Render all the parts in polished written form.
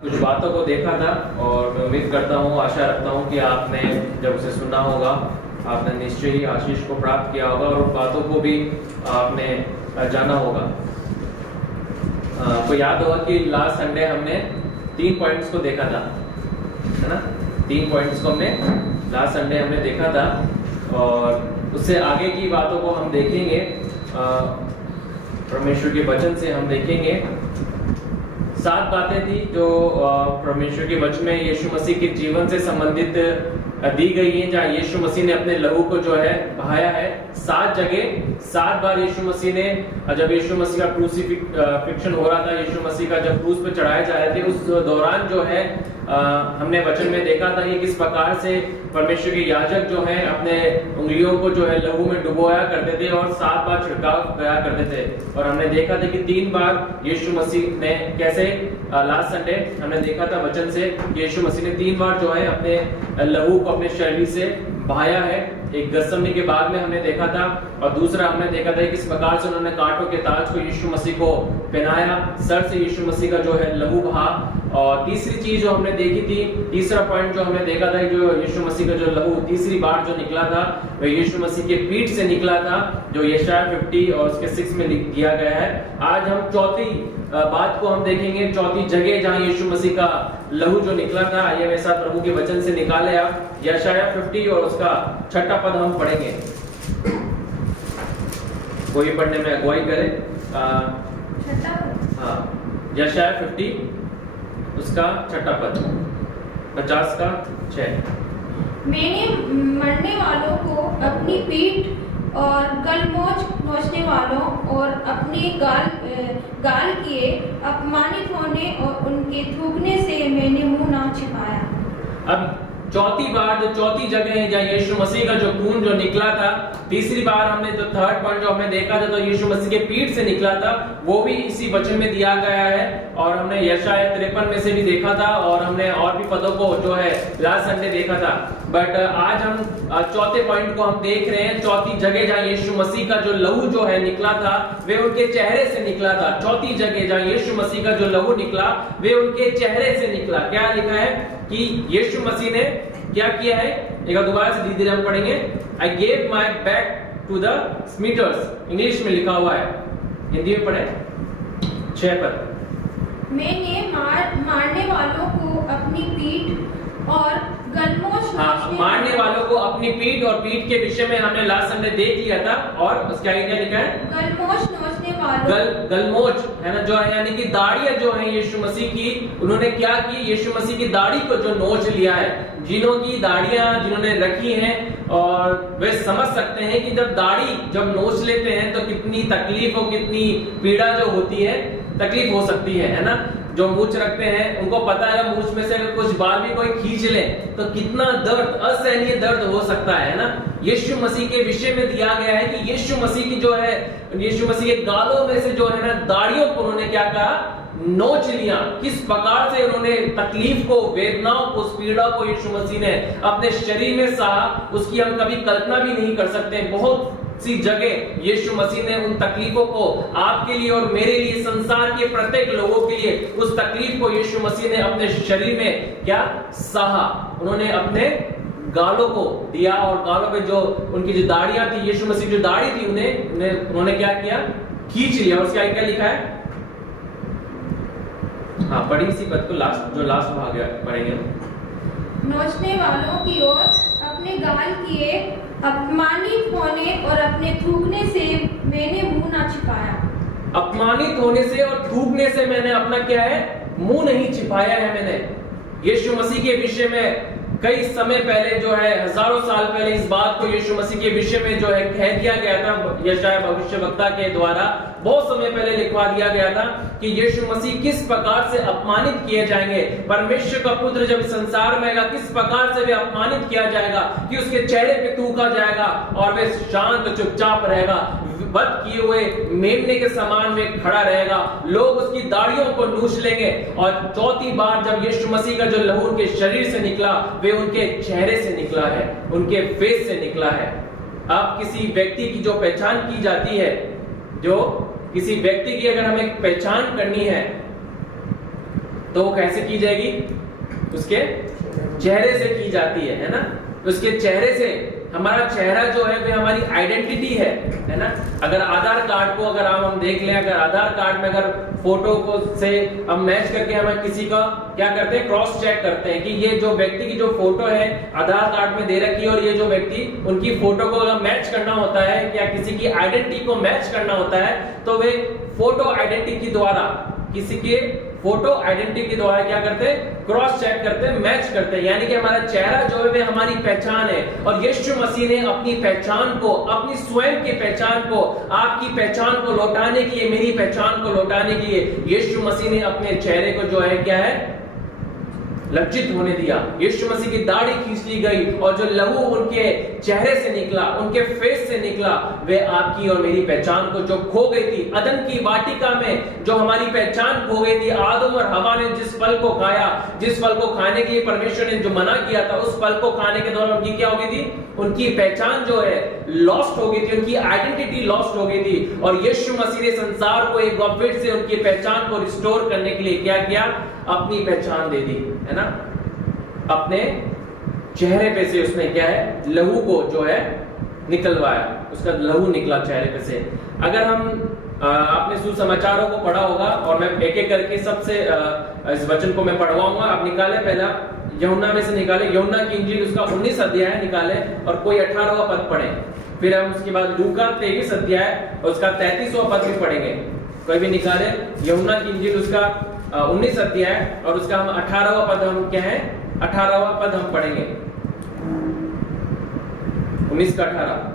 कुछ बातों को देखा था और मैं उम्मीद करता हूँ, आशा रखता हूँ कि आपने जब उसे सुना होगा आपने निश्चय ही आशीष को प्राप्त किया होगा और उन बातों को भी आपने जाना होगा। आपको याद होगा कि लास्ट संडे हमने 3 पॉइंट्स को देखा था, है ना। 3 पॉइंट्स को हमने लास्ट संडे हमने देखा था और उससे आगे की बातों को हम देखेंगे। परमेश्वर के वचन से हम देखेंगे 7 बातें थी जो परमेश्वर के वचन में यीशु मसीह के जीवन से संबंधित दी गई हैं, जहाँ यीशु मसीह ने अपने लहू को जो है बहाया है। 7 जगह 7 बार यीशु मसीह ने, जब यीशु मसीह का क्रूसिफिक्शन हो रहा था, यीशु मसीह का जब क्रूस पे चढ़ाए जा रहे थे, उस दौरान जो है हमने वचन में देखा था कि किस प्रकार से परमेश्वर के याजक जो है अपने उंगलियों को जो है लहू में डुबोया करते थे और 7 बार छिड़काव किया करते थे। और हमने देखा था कि 3 बार यीशु मसीह ने कैसे, लास्ट संडे हमने देखा था वचन से, यीशु मसीह ने 3 बार जो है अपने लहू को अपने शरीर से बहाया है। एक गत्समनी के बाद में हमने देखा था और दूसरा हमने देखा था किस प्रकार से उन्होंने कांटों के ताज को यीशु मसीह को पहनाया, सर से यीशु मसीह का जो है लहू बहा। और तीसरी चीज जो हमने देखी थी, तीसरा पॉइंट जो हमने देखा था, जो यीशु मसीह का जो लहू तीसरी बार जो निकला था वह यीशु मसीह के पीठ से निकला था, जो यशायाह 50 और उसके 6 में लिख दिया गया है। आज हम चौथी बात को हम देखेंगे, चौथी जगह जहां यीशु मसीह का लहू जो निकला था। आइए मेरे साथ प्रभु के वचन से निकाले आप यशायाह 50 और उसका 6ठा पद हम पढ़ेंगे। कोई पढ़ने में अगुवाई करे। हाँ, यशायाह 50 उसका 6ठा पद, 50 का 6। मैंने मरने वालों को अपनी पीठ और गलमोच नोचने वालों और अपने गाल किए अपमानित होने और उनके थूकने से मैंने मुंह ना छिपाया। अब चौथी बार, जो चौथी जगह है जहाँ यीशु मसीह का जो खून जो निकला था, तीसरी बार हमने जो 3rd पॉइंट जो हमने देखा था, तो यीशु मसीह के पीठ से निकला था, वो भी इसी वचन में दिया गया है। और हमने यशायाह 53 में से भी देखा था और हमने और भी पदों को जो है लास्ट संडे देखा था। बट आज हम चौथे पॉइंट को हम देख रहे हैं, चौथी जगह जहाँ यीशु मसीह का जो लहू जो है निकला था वे उनके चेहरे से निकला था। चौथी जगह जहाँ यीशु मसीह का जो लहू निकला वे उनके चेहरे से निकला। क्या लिखा है कि यीशु मसीह ने क्या किया है, एक दोबारा से धीरे-धीरे हम पढ़ेंगे। I gave my back to the smiters, English में लिखा हुआ है, हिंदी में पढ़े 6 पर। मैंने मारने वालों को अपनी पीठ और गलमोच, हाँ, मारने वालों को अपनी पीठ, और पीठ के विषय में हमने लास्ट संडे देख लिया था। और उसका क्या लिखा है, गलमोच नोचने वालों, गलमोच है ना, जो है यानी कि दाढ़ियां जो है यीशु मसीह की, उन्होंने क्या की, यीशु मसीह की दाढ़ी को जो नोच लिया है। जिन्हों की दाढ़ियां जिन्होंने रखी हैं और वे समझ सकते हैं कि जब दाढ़ी जब नोच लेते हैं तो कितनी तकलीफ और कितनी पीड़ा जो होती है, तकलीफ हो सकती है ना। जो मूछ रखते हैं उनको पता है मूछ में से अगर कुछ बाल भी कोई खींच ले तो कितना दर्द, असहनीय दर्द हो सकता है ना। यीशु मसीह के विषय में दिया गया है कि यीशु मसीह की जो है, यीशु मसीह के गालों में से जो है ना दाढ़ियों को उन्होंने क्या कहा, नोच लिया। किस प्रकार से उन्होंने तकलीफ को, वेदनाओं को, उस पीड़ा को यीशु मसीह ने अपने शरीर में सहा, उसकी हम कभी कल्पना भी नहीं कर सकते। बहुत सी जगह यीशु मसीह ने उन तकलीफों को आपके लिए और मेरे लिए, संसार के प्रत्येक लोगों के लिए, उस तकलीफ को यीशु मसीह ने अपने शरीर में क्या सहा, उन्होंने अपने गालों को दिया। और गालों में जो उनकी जो दाढ़ियां थी, यीशु मसीह जो दाढ़ी थी उन्होंने क्या किया, खींच लिया। और उसका क्या लिखा है, हाँ पढ़ी इसी पद को, लास्ट भाग पढ़ेंगे। नोचने वालों की ओर अपने गाल किए अपमानित होने और अपने थूकने से मैंने मुंह ना छिपाया। अपमानित होने से और थूकने से मैंने अपना क्या है, मुंह नहीं छिपाया है। मैंने यीशु मसीह के विषय में कई समय पहले जो है, हजारों साल पहले इस बात को यीशु मसीह के विषय में जो है कह दिया गया था, यशायाह भविष्यवक्ता के द्वारा बहुत समय पहले लिखवा दिया गया था कि यीशु मसीह किस प्रकार से अपमानित किए जाएंगे। परमेश्वर का पुत्र जब संसार में आएगा किस प्रकार से वे अपमानित किया जाएगा, कि उसके चेहरे पे थूका जाएगा और वे शांत चुपचाप रहेगा, वध किए हुए मेमने के समान में खड़ा रहेगा, लोग उसकी दाढ़ियों को नूच लेंगे। और चौथी बार जब यीशु मसीह का जो लहू उनके शरीर से निकला, वे उनके चेहरे से निकला है, उनके फेस से निकला है। अब किसी व्यक्ति की जो पहचान की जाती है, जो किसी व्यक्ति की अगर हमें पहचान करनी है तो वो कैसे की जाएगी? उसके चेहरे से की जाती है ना? उसके चेहरे से, हमारा चेहरा जो है वे हमारी आइडेंटिटी है ना? अगर आधार कार्ड को अगर हम देख लें, अगर आधार कार्ड में अगर फोटो को से हम मैच करके हम किसी का क्या करते हैं, क्रॉस चेक करते हैं कि ये जो व्यक्ति की जो फोटो है आधार कार्ड में दे रखी है और ये जो व्यक्ति, उनकी फोटो को अगर मैच करना होता है या किसी की आइडेंटिटी को मैच करना होता है तो वे फोटो आइडेंटिटी द्वारा, किसी के फोटो आइडेंटिटी के द्वारा क्या करते हैं, क्रॉस चेक करते हैं, मैच करते हैं। यानी कि हमारा चेहरा जो है वे हमारी पहचान है। और यीशु मसीह ने अपनी पहचान को, अपनी स्वयं की पहचान को, आपकी पहचान को लौटाने के लिए, मेरी पहचान को लौटाने के लिए यीशु मसीह ने अपने चेहरे को जो है क्या है, लज्जित होने दिया। यीशु मसीह की दाढ़ी खींच ली गई और जो लहू उनके चेहरे से निकला, उनके फेस से निकला, वे आपकी और मेरी पहचान को जो खो गई थी अदन की वाटिका में, जो हमारी पहचान खो गई थी, आदम और हवा ने जिस फल को खाया, जिस फल को खाने के लिए परमेश्वर ने जो मना किया था, उस फल को खाने के दौरान उनकी क्या हो गई थी, उनकी पहचान जो है लॉस्ट हो गई थी, उनकी आइडेंटिटी लॉस्ट हो गई थी। और यीशु मसीह ने संसार को एक बार फिर से उनकी पहचान को रिस्टोर करने के लिए क्या किया, अपनी पहचान दे दी, है ना? अपने चेहरे पे से उसने क्या है, लहू को जो है निकलवाया, उसका लहू निकला चेहरे पे से। अगर हम आपने सुसमाचारों को पढ़ा होगा और मैं एक एक करके सबसे इस वचन को मैं पढ़वाऊंगा, आप निकाले, पहला यूहन्ना में से निकाले, यूहन्ना की इंजील उसका 19 अध्याय निकाले और कोई 18वां पद पढ़े। फिर हम उसके बाद लूका 23 अध्याय और उसका 33वां पद भी पढ़ेंगे। कोई भी निकाले यूहन्ना की इंजील उसका 19 अध्याय और उसका हम 18वां पद, हम क्या है, 18वां पद हम पढ़ेंगे, 19 का 18।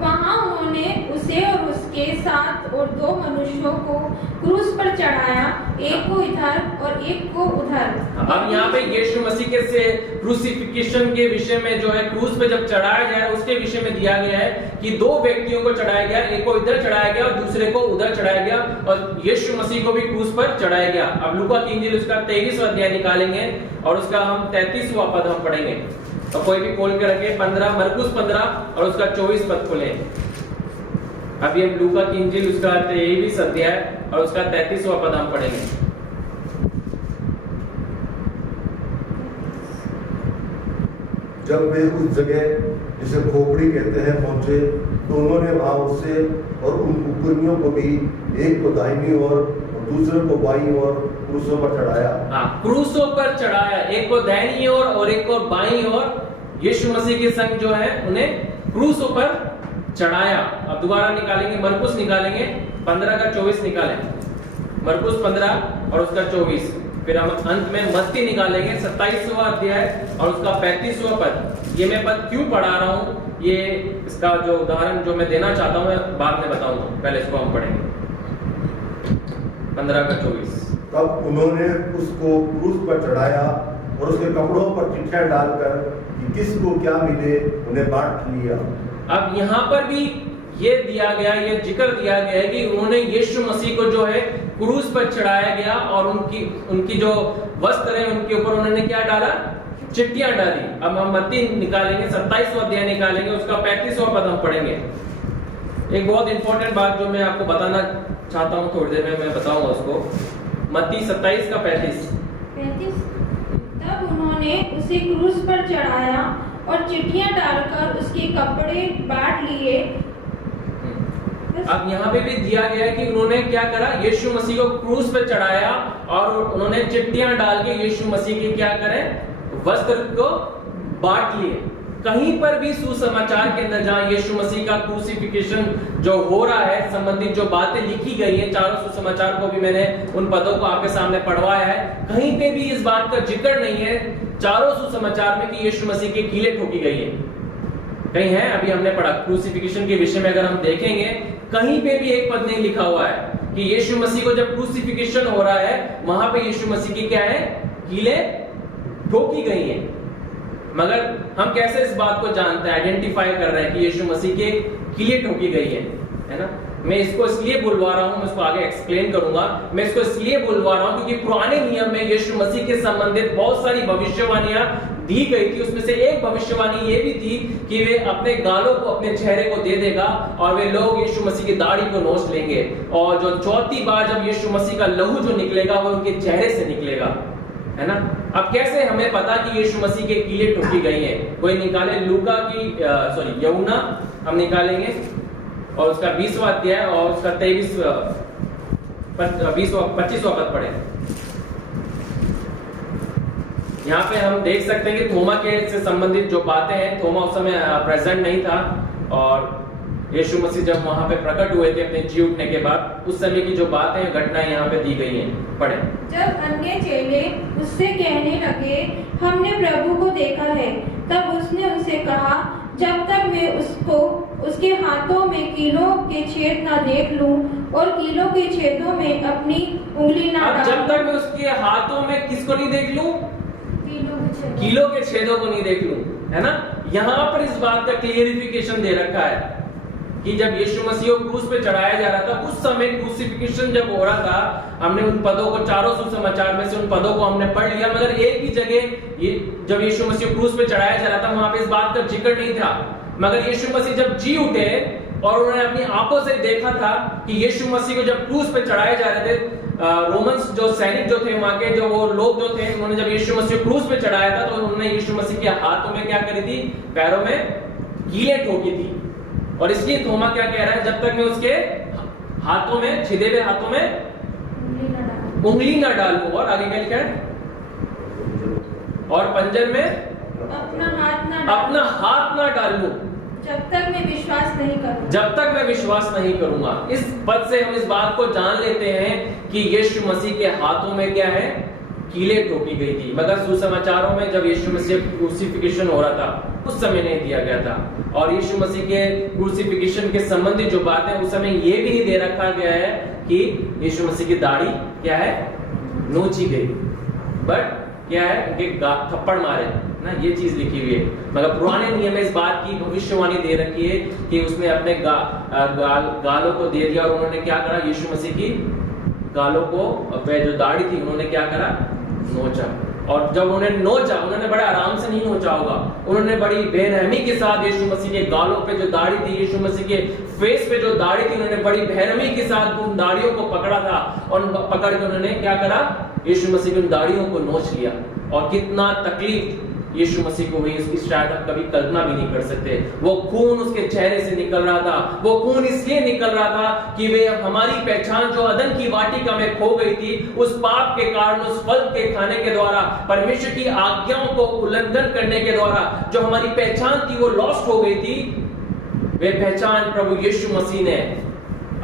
वहां उन्होंने उसे और उसके साथ और 2 मनुष्यों को क्रूस पर चढ़ाया, एक को इधर और एक को उधर। अब यहाँ पे यीशु मसीह के से क्रूसिफिकेशन के विषय में जो है, क्रूस पे जब चढ़ाया गया उसके विषय में दिया गया है कि 2 व्यक्तियों को चढ़ाया गया, एक को इधर चढ़ाया गया और दूसरे को उधर चढ़ाया गया, और यीशु मसीह को भी क्रूस पर चढ़ाया गया। अब लूका की इंजील उसका 23वां अध्याय निकालेंगे और उसका हम 33वां पद हम पढ़ेंगे। तो कोई भी खोल के रखे 15, मरकुस 15 और उसका 24 पद खोले। अभी हम लूका की इंजील उसका 23 अध्याय और उसका 33वां पद हम पढ़ेंगे। जब वे उस जगह जिसे खोपड़ी कहते हैं पहुंचे तो उन्होंने वहां उससे और उन कुकर्मियों को भी, एक को दाहिनी ओर और दूसरे को बाईं ओर क्रूसों पर चढ़ाया। हाँ, क्रूसों पर चढ़ाया, एक को दाहिनी ओर और एक को बाईं ओर यीशु मसीह के संग जो है उन्हें क्रूसों पर चढ़ाया। अब दोबारा निकालेंगे, मरकुस निकालेंगे 15 का 24 निकालें, मरकुस 15 और उसका 24। फिर हम अंत में मत्ती निकालेंगे 27वां अध्याय और उसका 35वां पद। ये मैं पद क्यों पढ़ा रहा हूं, ये इसका जो उदाहरण जो मैं देना चाहता हूं मैं बाद में बताऊंगा, पहले इसको हम पढ़ेंगे 15 का 24। तब उन्होंने उसको क्रूस पर चढ़ाया और उसके कपड़ों पर चिट्ठियां डालकर कि किसको क्या मिले उन्हें बांट लिया। अब यहाँ पर भी ये दिया गया, ये जिक्र दिया गया है कि उन्होंने यीशु मसीह को जो है क्रूस पर चढ़ाया गया और उनकी जो वस्त्र है उनके ऊपर उन्होंने क्या डाला, चिट्ठियां डाली। अब हम मत्ती निकालेंगे 27वां अध्याय निकालेंगे, उसका 35वां पद हम पढ़ेंगे। एक बहुत इंपॉर्टेंट बात जो मैं आपको बताना चाहता हूँ, थोड़ी देर में मैं बताऊंगा उसको। मत्ती 27 का 35। तब उन्होंने उसे क्रूस पर चढ़ाया और चिट्ठियां डालकर उसके कपड़े बांट लिए। अब यहाँ पे भी दिया गया है कि उन्होंने क्या करा, यीशु मसीह को क्रूस पे चढ़ाया और उन्होंने चिट्ठियां डाल के यीशु मसीह के क्या करें, वस्त्र को बांट लिए। कहीं पर भी सुसमाचार के अंदर जहां यीशु मसीह का क्रूसिफिकेशन जो हो रहा है संबंधित जो बातें लिखी गई हैं, चारों सुसमाचार को भी मैंने उन पदों को आपके सामने पढ़वाया है, कहीं पे भी इस बात का जिक्र नहीं है चारों सुसमाचार में कि यीशु मसीह की कीलें ठोकी गई है। कहीं है, अभी हमने पढ़ा क्रूसिफिकेशन के विषय में, अगर हम देखेंगे कहीं पे भी एक पद नहीं लिखा हुआ है कि यीशु मसीह को जब क्रूसिफिकेशन हो रहा है वहां पे यीशु मसीह की क्या है, कीलें ठोकी गई हैं। मगर हम कैसे इस बात को जानते हैं, आइडेंटिफाई कर रहे हैं कि यीशु मसीह के कीलें ठोकी गई है ना? मैं इसको इसलिए बुलवा रहा हूं, मैं इसको आगे एक्सप्लेन करूंगा। मैं इसको इसलिए बुलवा रहा हूं क्योंकि पुराने नियम में यीशु मसीह के संबंधित बहुत सारी भविष्यवाणियां दी गई थी उसमें से एक भविष्यवाणी ये भी थी कि वे अपने गालों को अपने चेहरे को दे देगा और वे लोग यीशु मसीह की दाढ़ी को नोच लेंगे, और जो चौथी बार जब यीशु मसीह का लहू जो निकलेगा वो उनके चेहरे से निकलेगा, है ना। अब कैसे हमें पता कि यीशु मसीह के कीलें ठोकी गई हैं? कोई निकाले लूका की यूहन्ना हम निकालेंगे और उसका 20वां अध्याय और उसका 25वां पद पढ़े। यहाँ पे हम देख सकते हैं कि थोमा के से संबंधित जो बातें हैं, थोमा उस समय प्रेजेंट नहीं था और यीशु मसीह जब वहां पे प्रकट हुए थे अपने जी उठने के बाद, उस समय की जो बातें घटनाएं यहाँ पे दी गई हैं। पढ़े। जब अन्य चेले उससे कहने लगे, हमने प्रभु को देखा है, तब उसने उनसे कहा, जब तक मैं उसको उसके हाथों में कीलों के छेद ना देख लूं और कीलों के छेदों में अपनी उंगली ना डालूं। जब तक मैं उसके हाथों में किसको नहीं देख लूं? कीलों के छेदों को नहीं देख लूं, है ना। यहाँ पर इस बात का क्लियरिफिकेशन दे रखा है कि जब यीशु मसीह को क्रूस पे चढ़ाया जा रहा था, उस समय क्रूसिफिकेशन जब हो रहा था, हमने उन पदों को, चारों सुसमाचार में से उन पदों को हमने पढ़ लिया, मगर एक ही जगह जब यीशु मसीह को क्रूस पे चढ़ाया जा रहा था वहां पे इस बात का जिक्र नहीं था। मगर यीशु मसीह जब जी उठे और उन्होंने अपनी आंखों से देखा था कि यीशु मसीह को जब क्रूस पे चढ़ाए जा रहे थे, रोमन्स जो सैनिक जो थे वहां के, जो वो लोग जो थे, उन्होंने जब यीशु मसीह को क्रूस पे चढ़ाया था तो उन्होंने यीशु मसीह के हाथों में क्या करी थी? पैरों में कीलें ठोकी थी। और इसलिए थोमा क्या कह रहा है? जब तक मैं उसके हाथों में, छिदे हुए हाथों में उंगली ना डालूं, और आगे क्या लिखा है? और पंजर में अपना हाथ ना डालूं, जब तक मैं विश्वास नहीं करूं। जब तक मैं विश्वास नहीं करूंगा। इस पद से हम इस बात को जान लेते हैं कि यीशु मसीह के हाथों में क्या है? कीलें ठोकी गई थी। मगर सुसमाचारों में जब यीशु मसीह क्रूसिफिकेशन हो रहा था उस समय नहीं दिया गया था, और यीशु मसीह के क्रूसिफिकेशन के संबंधित जो बातें उस समय ये भी नहीं दे रखा गया है कि यीशु मसीह की दाढ़ी क्या है? नोची गई, बट क्या है? उनके थप्पड़ मारे ना, ये चीज लिखी हुई है। मगर पुराने नियम में इस बात की भविष्यवाणी दे रखी है कि उसने अपने गालों को दे दिया, और उन्होंने क्या करा? यीशु मसीह की गालों को, वह जो दाढ़ी थी, उन्होंने क्या करा? नोचा। और जब उन्होंने नोचा, उन्होंने बड़े आराम से नहीं नोचा होगा, उन्होंने बड़ी बेरहमी के साथ यीशु मसीह के गालों पे जो दाढ़ी थी, यीशु मसीह के फेस पे जो दाढ़ी थी, उन्होंने बड़ी बेरहमी के साथ उन दाढ़ियों को पकड़ा था, और पकड़ के उन्होंने क्या करा? यीशु मसीह की उन दाढ़ियों को नोच लिया। और कितना तकलीफ यीशु मसीह को हुई, इसकी शायद आप कभी कल्पना भी नहीं कर सकते। वो खून उसके चेहरे से निकल रहा था, वो खून इसलिए निकल रहा था कि वे हमारी पहचान जो अदन की वाटिका में खो गई थी, उस पाप के कारण, उस फल के खाने के द्वारा, परमेश्वर की आज्ञाओं को उल्लंघन करने के द्वारा जो हमारी पहचान थी वो लॉस्ट हो गई थी, वे पहचान प्रभु यीशु मसीह ने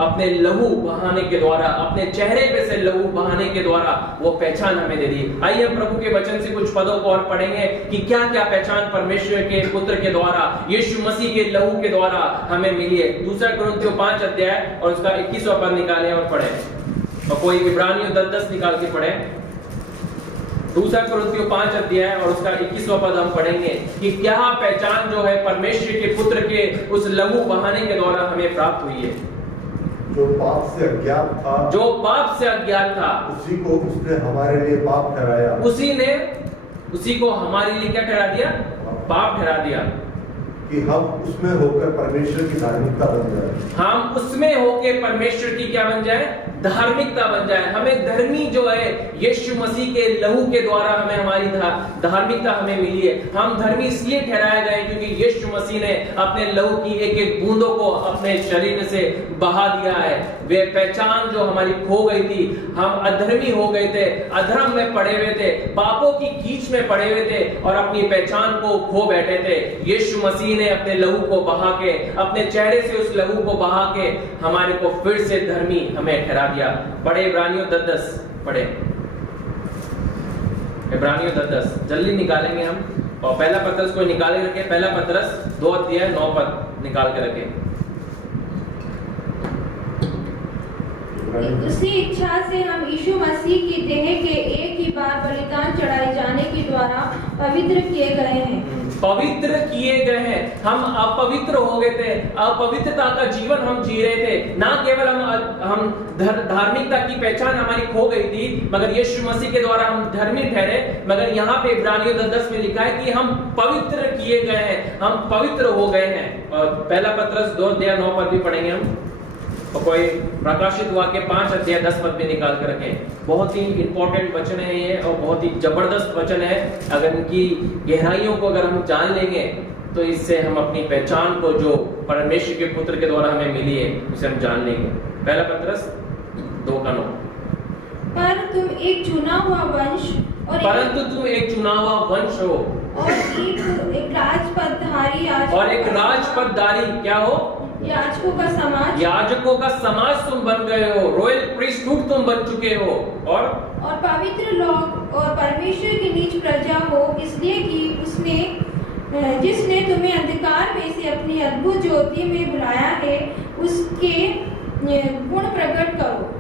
अपने लहू बहाने के द्वारा, अपने चेहरे पे से लहू बहाने के द्वारा वो पहचान हमें दे दी। आइए हम प्रभु के वचन से कुछ पदों को और पढ़ेंगे कि क्या क्या पहचान परमेश्वर के पुत्र के द्वारा, यीशु मसीह के लहू के द्वारा हमें मिली है। 2 कुरिन्थियों 5 अध्याय और उसका 21वां पद निकाले और पढ़े, और कोई इब्रानियों 10 निकाल के पढ़े। 2 कुरिन्थियों 5 अध्याय और उसका 21वां पद हम पढ़ेंगे कि क्या पहचान जो है परमेश्वर के पुत्र के उस लहू बहाने के द्वारा हमें प्राप्त हुई है। जो पाप से अज्ञात था, जो पाप से अज्ञात था, उसी को उसने हमारे लिए पाप ठहराया। उसी को हमारे लिए क्या ठहरा दिया? पाप ठहरा दिया, कि हम उसमें होकर परमेश्वर की धार्मिकता बन जाए। हम उसमें होकर परमेश्वर की क्या बन जाए? धार्मिकता बन जाए। हमें धर्मी जो है यीशु मसीह के लहू के द्वारा हमें हमारी धार्मिकता हमें मिली है। हम धर्मी इसलिए ठहराए गए क्योंकि यीशु मसीह ने अपने लहू की एक एक बूंदों को अपने शरीर से बहा दिया है। वे पहचान जो हमारी खो गई थी, हम अधर्मी हो गए थे, अधर्म में पड़े हुए थे, पापों की कीच में पड़े हुए थे और अपनी पहचान को खो बैठे थे। यीशु मसीह ने अपने लहू को बहा के, अपने चेहरे से उस लहू को बहा के हमारे को फिर से धर्मी हमें ठहरा दिया। पढ़े इब्रानियों 10 पढ़े, इब्रानियों 10 जल्दी निकालेंगे हम। और पहला पत्रस को निकाले रखे, पहला पत्रस 2 अध्याय 9 पद निकाल के रखे। उसी इच्छा से हम यीशु मसीह की देह के एक ही बार बलिदान चढ़ाए जाने के द्वारा पवित्र किए गए हैं। पवित्र किए गए हैं। हम अपवित्र हो गए थे, अपवित्रता का जीवन हम जी रहे थे। ना केवल हम धार्मिकता की पहचान हमारी खो गई थी, मगर यीशु मसीह के द्वारा हम धर्मी ठहरे। मगर यहाँ पे इब्रानियों 10:10 में लिखा है कि हम पवित्र किए गए हैं, हम पवित्र हो गए हैं। और पहला पत्रस 2:9 पर भी पढ़ेंगे हम, और कोई प्रकाशित वाक्य 5:10 में निकाल कर रखें। बहुत ही इंपॉर्टेंट वचन है ये, और बहुत ही जबरदस्त वचन है। अगर इनकी गहराइयों को अगर हम जान लेंगे तो इससे हम अपनी पहचान को जो परमेश्वर के पुत्र के द्वारा हमें मिली है उसे हम जान लेंगे। पहला पत्रस 2:9, पर तुम एक चुना हुआ वंश परंतु तुम एक चुना हुआ वंश हो और एक राजपदधारी और एक राजपदधारी क्या हो, याजकों का समाज, याजकों का समाज तुम बन गए हो, रॉयल प्रीस्टहुड तुम बन चुके हो, और पवित्र लोग और परमेश्वर की निज प्रजा हो, इसलिए कि उसने जिसने तुम्हें अंधकार में से अपनी अद्भुत ज्योति में बुलाया है उसके गुण प्रकट करो।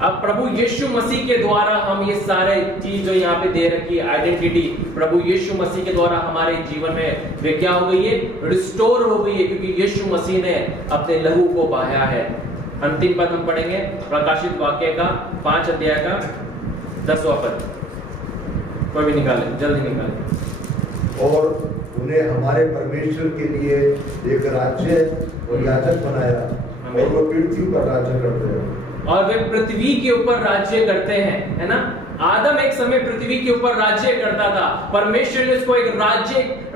अब प्रभु यीशु मसीह के द्वारा हम ये सारे चीज जो यहाँ पे दे रखी है, आइडेंटिटी प्रभु यीशु मसीह के द्वारा हमारे जीवन में वे क्या हो गई है, रिस्टोर हो गई है, क्योंकि यीशु मसीह ने अपने लहू को बहाया है। अंतिम पद हम पढ़ेंगे प्रकाशित वाक्य का 5 अध्याय का 10वां पद। कोई भी निकाले, जल्दी निकाले। और उन्हें हमारे परमेश्वर के लिए एक राज्य और याजक बनाया, और वो पृथ्वी पर राज्य करते हैं। और वे पृथ्वी के ऊपर राज्य करते हैं, है ना। आदम एक समय पृथ्वी के ऊपर राज्य करता था। परमेश्वर ने उसको एक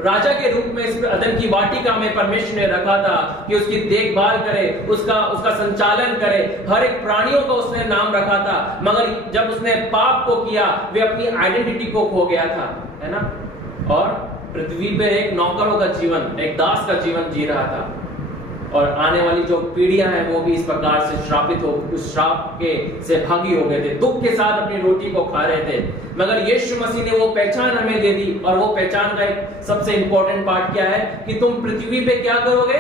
राजा के रूप में इस अदन की वाटिका में परमेश्वर ने रखा था कि उसकी देखभाल करे, उसका संचालन करे। हर एक प्राणियों का उसने नाम रखा था। मगर जब उसने पाप को किया, वे अपनी आइडेंटिटी को खो गया था, है ना। और पृथ्वी पे एक नौकरों का जीवन, एक दास का जीवन जी रहा था। और आने वाली जो पीढ़ियां हैं वो भी इस प्रकार से श्रापित हो, उस श्राप के से भागी हो गए थे, दुख के साथ अपनी रोटी को खा रहे थे। मगर यीशु मसीह ने वो पहचान हमें दे दी। और वो पहचान का एक सबसे इंपॉर्टेंट पार्ट क्या है कि तुम पृथ्वी पे क्या करोगे,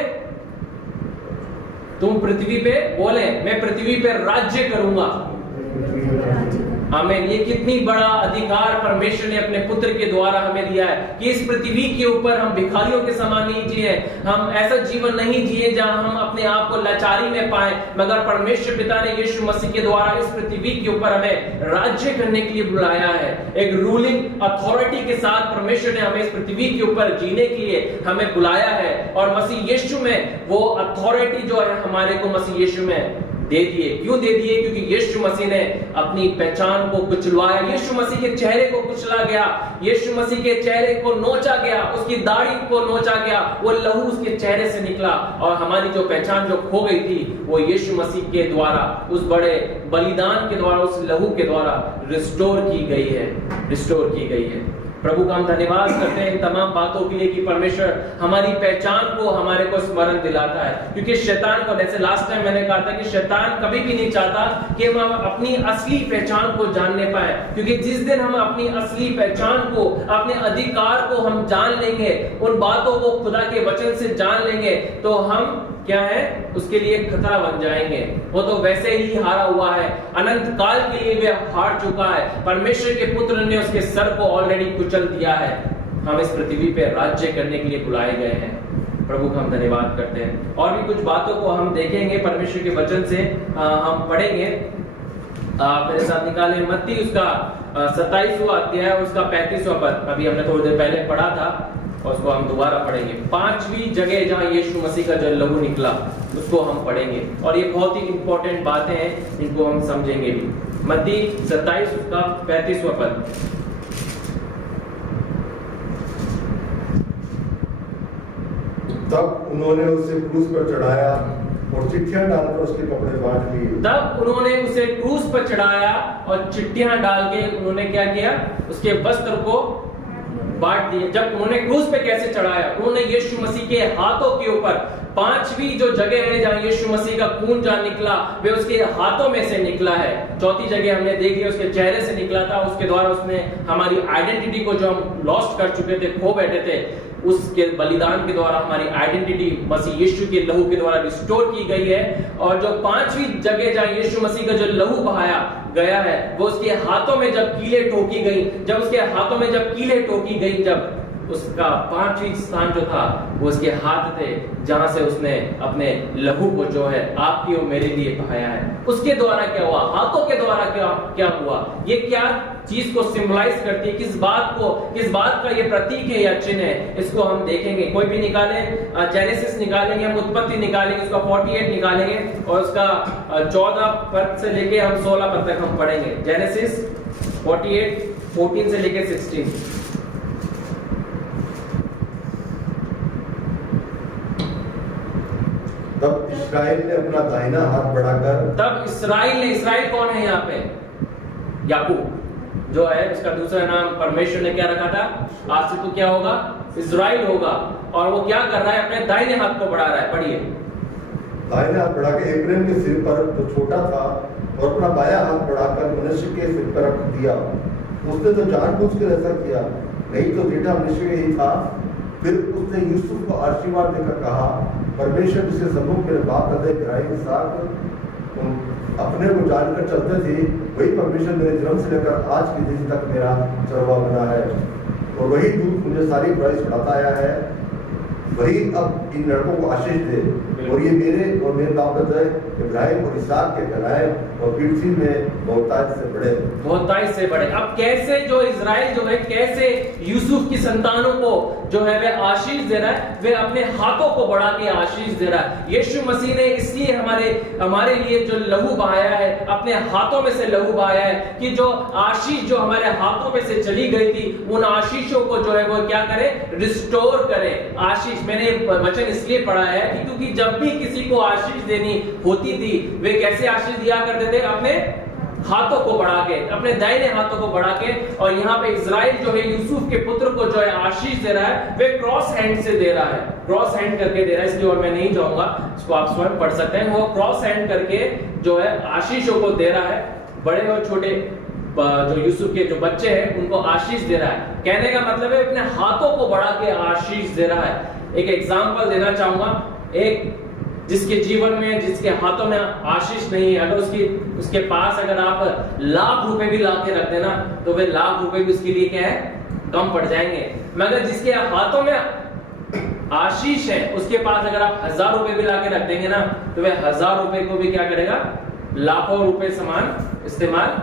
तुम पृथ्वी पे बोले मैं पृथ्वी पे राज्य करूंगा। आमीन। ये कितनी बड़ा अधिकार परमेश्वर ने अपने पुत्र के द्वारा हमें दिया है कि इस पृथ्वी के ऊपर हम भिखारियों के समान नहीं जिए, हम ऐसा जीवन नहीं जिए जहां हम अपने आप को लाचारी में पाए। मगर परमेश्वर पिता ने यीशु मसीह के द्वारा इस पृथ्वी के ऊपर हमें राज्य करने के लिए बुलाया है। एक रूलिंग अथॉरिटी के साथ परमेश्वर ने हमें इस पृथ्वी के ऊपर जीने के लिए हमें बुलाया है। और मसीह यीशु में वो अथॉरिटी जो है हमारे को मसीह यीशु में दे दिए। क्यों दे दिए? क्योंकि यीशु मसीह ने अपनी पहचान को कुचलवाया। यीशु मसीह के चेहरे को कुचला गया, यीशु मसीह के चेहरे को नोचा गया, उसकी दाढ़ी को नोचा गया, वो लहू उसके चेहरे से निकला। और हमारी जो पहचान जो खो गई थी वो यीशु मसीह के द्वारा, उस बड़े बलिदान के द्वारा, उस लहू के द्वारा रिस्टोर की गई है, रिस्टोर की गई है। प्रभु का हम धन्यवाद करते हैं इन तमाम बातों के लिए कि परमेश्वर हमारी पहचान को हमारे को स्मरण दिलाता है। क्योंकि शैतान को, जैसे लास्ट टाइम मैंने कहा था कि शैतान कभी भी नहीं चाहता कि हम अपनी असली पहचान को जानने पाए। क्योंकि जिस दिन हम अपनी असली पहचान को, अपने अधिकार को हम जान लेंगे, उन बातों को खुदा के वचन से जान लेंगे, तो हम क्या है उसके लिए खतरा बन जाएंगे। वो तो वैसे ही हारा हुआ है, अनंत काल के लिए वे हार चुका है। परमेश्वर के पुत्र ने उसके सर को ऑलरेडी कुचल दिया है। हम इस पृथ्वी पे राज्य करने के लिए बुलाए गए हैं। प्रभु का हम धन्यवाद करते हैं। और भी कुछ बातों को हम देखेंगे परमेश्वर के वचन से, हम पढ़ेंगे। मेरे साथ निकाले मत्ती उसका 27वां अध्याय, उसका 35वां पद। अभी हमने थोड़ी देर पहले पढ़ा था और उसको हम दोबारा पढ़ेंगे। 5वीं जगह जहां यीशु मसीह का जो लहू निकला उसको हम पढ़ेंगे। और ये बहुत ही इंपॉर्टेंट बातें हैं, इनको हम समझेंगे भी। मत्ती 27 उसका 35वां पद। तब उन्होंने उसे क्रूस पर चढ़ाया और चिट्ठियां डालकर उसके कपड़े बांट लिए। तब उन्होंने उसे क्रूस पर चढ़ाया और चिट्ठियां डाल के उन्होंने क्या किया, उसके वस्त्र को बांट दिए। जब उन्होंने क्रूस पे कैसे चढ़ाया, उन्होंने यीशु मसीह के हाथों के ऊपर, 5वीं जो जगह है जहां यीशु मसीह का खून जहां निकला वे उसके हाथों में से निकला है। 4थी जगह हमने देख लिया, उसके चेहरे से निकला था। उसके द्वारा उसने हमारी आइडेंटिटी को, जो हम लॉस्ट कर चुके थे, खो बैठे थे, उसके बलिदान के द्वारा हमारी आइडेंटिटी मसीह यीशु के लहू के द्वारा रिस्टोर की गई है। और जो 5वीं जगह जहां यीशु मसीह का जो लहू बहाया गया है वो उसके हाथों में जब कीलें ठोकी गई, जब उसके हाथों में जब कीलें ठोकी गई, जब उसका 5वां स्थान जो था वो उसके हाथ थे, जहां से उसने अपने लहू को जो है आपकी और मेरे लिए बहाया है। उसके द्वारा क्या हुआ, हाथों के द्वारा क्या हुआ, ये क्या चीज को सिंबलाइज करती है, किस बात का ये प्रतीक है या चिन्ह है, इसको हम देखेंगे। कोई भी निकाले, जेनेसिस निकालेंगे, हम उत्पत्ति निकालेंगे, उसका 48 निकालेंगे और उसका 14 पद से लेके हम 16 पद तक हम पढ़ेंगे। जेनेसिस 48 14 से लेके 16। तब इस्राएल ने अपना दाहिना हाथ बढ़ाकर, इस्राएल कौन है यहाँ पे, याकूब जो है, उसका दूसरा नाम परमेश्वर ने क्या रखा था, आज से तो क्या होगा, इस्राएल होगा। और वो क्या कर रहा है, अपने दाहिने हाथ को बढ़ा रहा है। पढ़िए, दाहिने हाथ बढ़ा के एप्रैम के सिर पर जो छोटा था और अपना बायां हाथ बढ़ाकर मनुष्य के सिर पर रख दिया। उसने तो जानबूझकर ऐसा किया, नहीं तो बेटा मनुष्य ही था। फिर उसने यूसुफ को आशीर्वाद देकर कहा, परमेश्वर जिसके सम्मुख मेरे बाप दादा इब्राहिम इसहाक अपने को जानकर चलते थे, वही परमेश्वर मेरे जन्म से लेकर आज के दिन तक मेरा चरवा बना है, और वही दूत मुझे सारी बुराई छुड़ाता आया है। वही अब इन लड़कों को आशीष दे, और ये मेरे और मेरे बाप दादा इब्राहिम और इसहाक के कहलाए और पृथ्वी में बहुतायत से बढ़े। अब कैसे जो इजराइल जो है, कैसे यूसुफ की संतानों को जो है वह आशीष दे रहा है, वे अपने हाथों को बढ़ा के आशीष दे रहा है। यीशु मसीह ने इसलिए हमारे लिए जो लहू बहाया है, अपने हाथों में से लहू बहाया है, कि जो आशीष जो हमारे हाथों में से चली गई थी, उन आशीषों को जो है वो क्या करे, रिस्टोर करे। आशीष, मैंने वचन इसलिए पढ़ा है कि क्योंकि जब भी किसी को आशीष देनी होती थी, वे कैसे आशीष दिया करते थे, अपने हाथों को बढ़ा के, अपने दाहिने हाथों को बढ़ा के। और यहाँ पे इजराइल जो है यूसुफ के पुत्र को जो है आशीष दे रहा है, वे क्रॉस हैंड से दे रहा है, क्रॉस हैंड करके दे रहा है, इसलिए और मैं नहीं जाऊंगा, इसको आप स्वयं पढ़ सकते हैं। वो क्रॉस हैंड करके जो है आशीषों को दे रहा है, बड़े और छोटे जो यूसुफ के जो बच्चे हैं उनको आशीष दे रहा है। कहने का मतलब है अपने हाथों को बढ़ा के आशीष दे रहा है। एक एग्जाम्पल देना चाहूंगा, एक जिसके जीवन में, जिसके हाथों में आशीष नहीं है, अगर उसके पास अगर आप लाख रुपए भी लाके रख देना, तो वे लाख रुपए भी उसके लिए क्या है, कम पड़ जाएंगे। मगर जिसके हाथों में आशीष है, उसके पास अगर आप 1000 रुपए भी लाके रख देंगे ना, तो वह 1000 रुपए को भी क्या करेगा, लाखों रुपए समान इस्तेमाल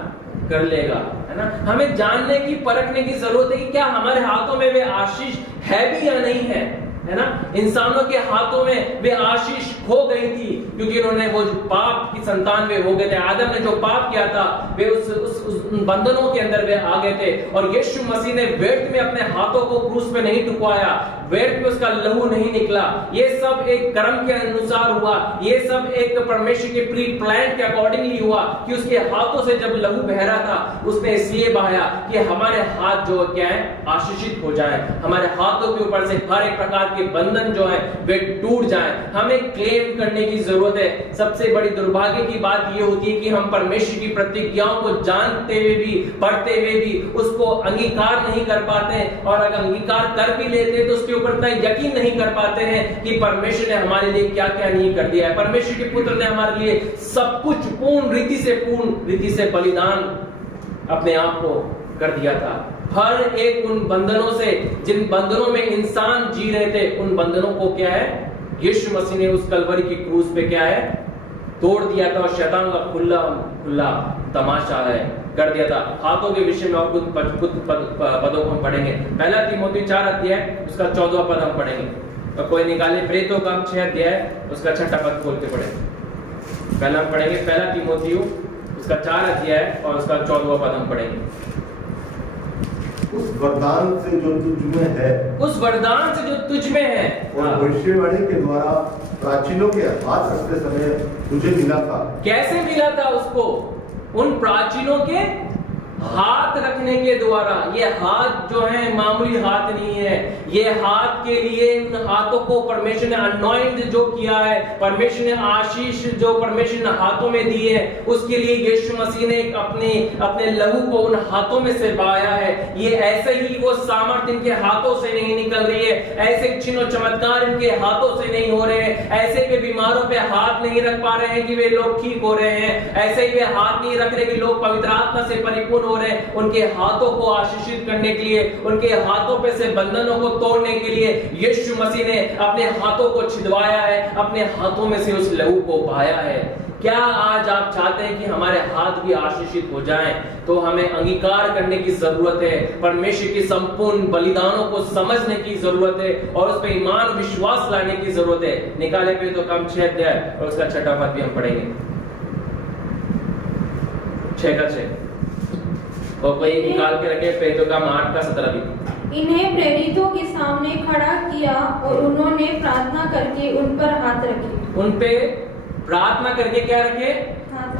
कर लेगा, है ना। हमें जानने की, परखने की जरूरत है कि क्या हमारे हाथों में वे आशीष है भी या नहीं है ना। इंसानों के हाथों में वे आशीष खो गई थी, क्योंकि उन्होंने वो जो पाप की संतान वे हो गए थे। आदम ने जो पाप किया था, वे उस बंधनों के अंदर वे आ गए थे। और यीशु मसीह ने व्यर्थ में अपने हाथों को क्रूस पे नहीं टुकवाया, व्यर्थ में उसका लहू नहीं निकला। ये सब एक कर्म के अनुसार हुआ, ये सब एक परमेश्वर के प्री प्लान के अकॉर्डिंगली हुआ, कि उसके हाथों से जब लहू बह रहा था, उसने इसलिए बहाया कि हमारे हाथ जो क्या है, आशीषित हो जाए, हमारे हाथों के ऊपर से हर एक प्रकार के बंधन जो है वे टूट जाए। हमें क्लेम करने की जरूरत है। सबसे बड़ी दुर्भाग्य की बात यह होती है कि हम परमेश्वर की प्रतिज्ञाओं को जानते हुए भी, पढ़ते हुए भी उसको अंगीकार नहीं कर पाते, और अगर अंगीकार कर भी लेते हैं तो उसके ऊपर इतना यकीन नहीं कर पाते हैं कि परमेश्वर ने हमारे लिए क्या क्या नहीं कर दिया है। परमेश्वर के पुत्र ने हमारे लिए सब कुछ पूर्ण रीति से बलिदान अपने आप को कर दिया था। हर एक उन बंधनों से, जिन बंधनों में इंसान जी रहे थे, उन बंधनों को क्या है, यीशु मसीह ने उस कलवरी की क्रूस पे क्या है, तोड़ दिया था, और शैतान का खुला तमाशा है कर दिया था। हाथों के विषय में और कुछ पदों को हम पढ़ेंगे। पहला तीमुथियुस 4 अध्याय उसका 14वां पद हम पढ़ेंगे। तो कोई निकाले प्रेरितों का 6 अध्याय उसका 6ठा पद खोल के पढ़ेंगे। पहला हम पढ़ेंगे पहला तीमुथियुस उसका 4 अध्याय और उसका 14वां पद हम पढ़ेंगे। उस वरदान से जो तुझ में है, उस वरदान से जो तुझ में है, और भविष्यवाणी के द्वारा प्राचीनों के हाथ रखते समय तुझे मिला था। कैसे मिला था उसको? उन प्राचीनों के हाथ रखने के द्वारा। ये हाथ जो है मामूली हाथ नहीं है, ये हाथ के लिए, इन हाथों को परमेश्वर ने अनॉइंट जो किया है, परमेश्वर ने आशीष जो परमेश्वर ने हाथों में दी है, उसके लिए यीशु मसीह ने अपने लहू को उन हाथों में से बहाया है। ये ऐसे ही वो सामर्थ इनके हाथों से नहीं निकल रही है, ऐसे चिन्ह चमत्कार इनके हाथों से नहीं हो रहे हैं, ऐसे वे बीमारों पे हाथ नहीं रख पा रहे हैं कि वे लोग ठीक हो रहे हैं, ऐसे ही वे हाथ नहीं रख रहे कि लोग पवित्र आत्मा से परिपूर्ण हो रहे हैं, उनके हाथों को आशीषित करने के लिए, उनके हाथों पे से बंधनों को तोड़ने के लिए यीशु मसीह ने अपने हाथों को छिदवाया है, अपने हाथों में से उस लहू को बहाया है। क्या आज आप चाहते हैं कि हमारे हाथ भी आशीषित हो जाएं? तो हमें अंगीकार करने की जरूरत है, परमेश्वर की संपूर्ण बलिदानों को समझने की जरूरत है और उस पर ईमान विश्वास लाने की जरूरत है। निकाले पे तो काम 6 अध्याय और उसका 6वां पद भी हम पढ़ेंगे, 6 का 6, और कोई निकाल के रखे पे तो काम 8 का 17 भी। इन्हें प्रेरितों के सामने खड़ा किया और उन्होंने प्रार्थना करके उन पर हाथ रखे। उन पे प्रार्थना करके क्या रखे?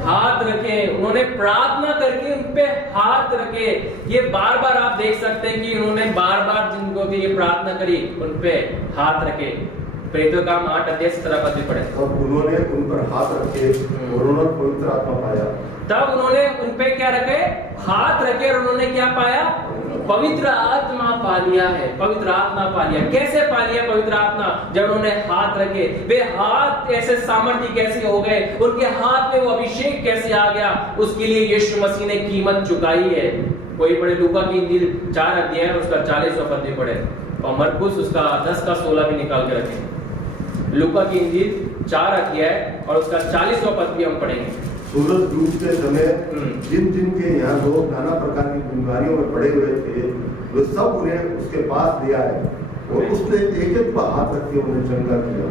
हाथ रखे। उन्होंने प्रार्थना करके उन पे हाथ रखे। ये बार बार आप देख सकते हैं कि उन्होंने बार बार जिनको भी ये प्रार्थना करी उन पे हाथ रखे। प्रेरितों का काम 8 अध्याय 17 पद भी पढ़े। तब उन्होंने उन पर हाथ रखे और उन्होंने पवित्र आत्मा पाया। तब उन्होंने उन पे क्या रखे? हाथ रखे और उन्होंने क्या पाया? पवित्र आत्मा पा लिया है। पवित्र आत्मा पा लिया। कैसे पा लिया पवित्र आत्मा? जब उन्होंने हाथ रखे। वे हाथ ऐसे सामर्थ्य कैसे हो गए? उनके हाथ में वो अभिषेक कैसे आ गया? उसके लिए यीशु मसीह ने कीमत चुकाई है। कोई पढ़े लूका की इंजील 4 अध्याय उसका 40वां पद भी पढ़े और मरकुस उसका 10 का 16 भी निकाल के रखें। लूका की इंजील 4 अध्याय और उसका 40वां पद भी हम पढ़ेंगे। सूरज डूबते समय जिन जिन के यहाँ लोग नाना प्रकार की बीमारियों में पड़े हुए थे, वे सब उन्हें उसके पास ले आए और उसने एक एक पर हाथ रख के उन्हें चंगा किया।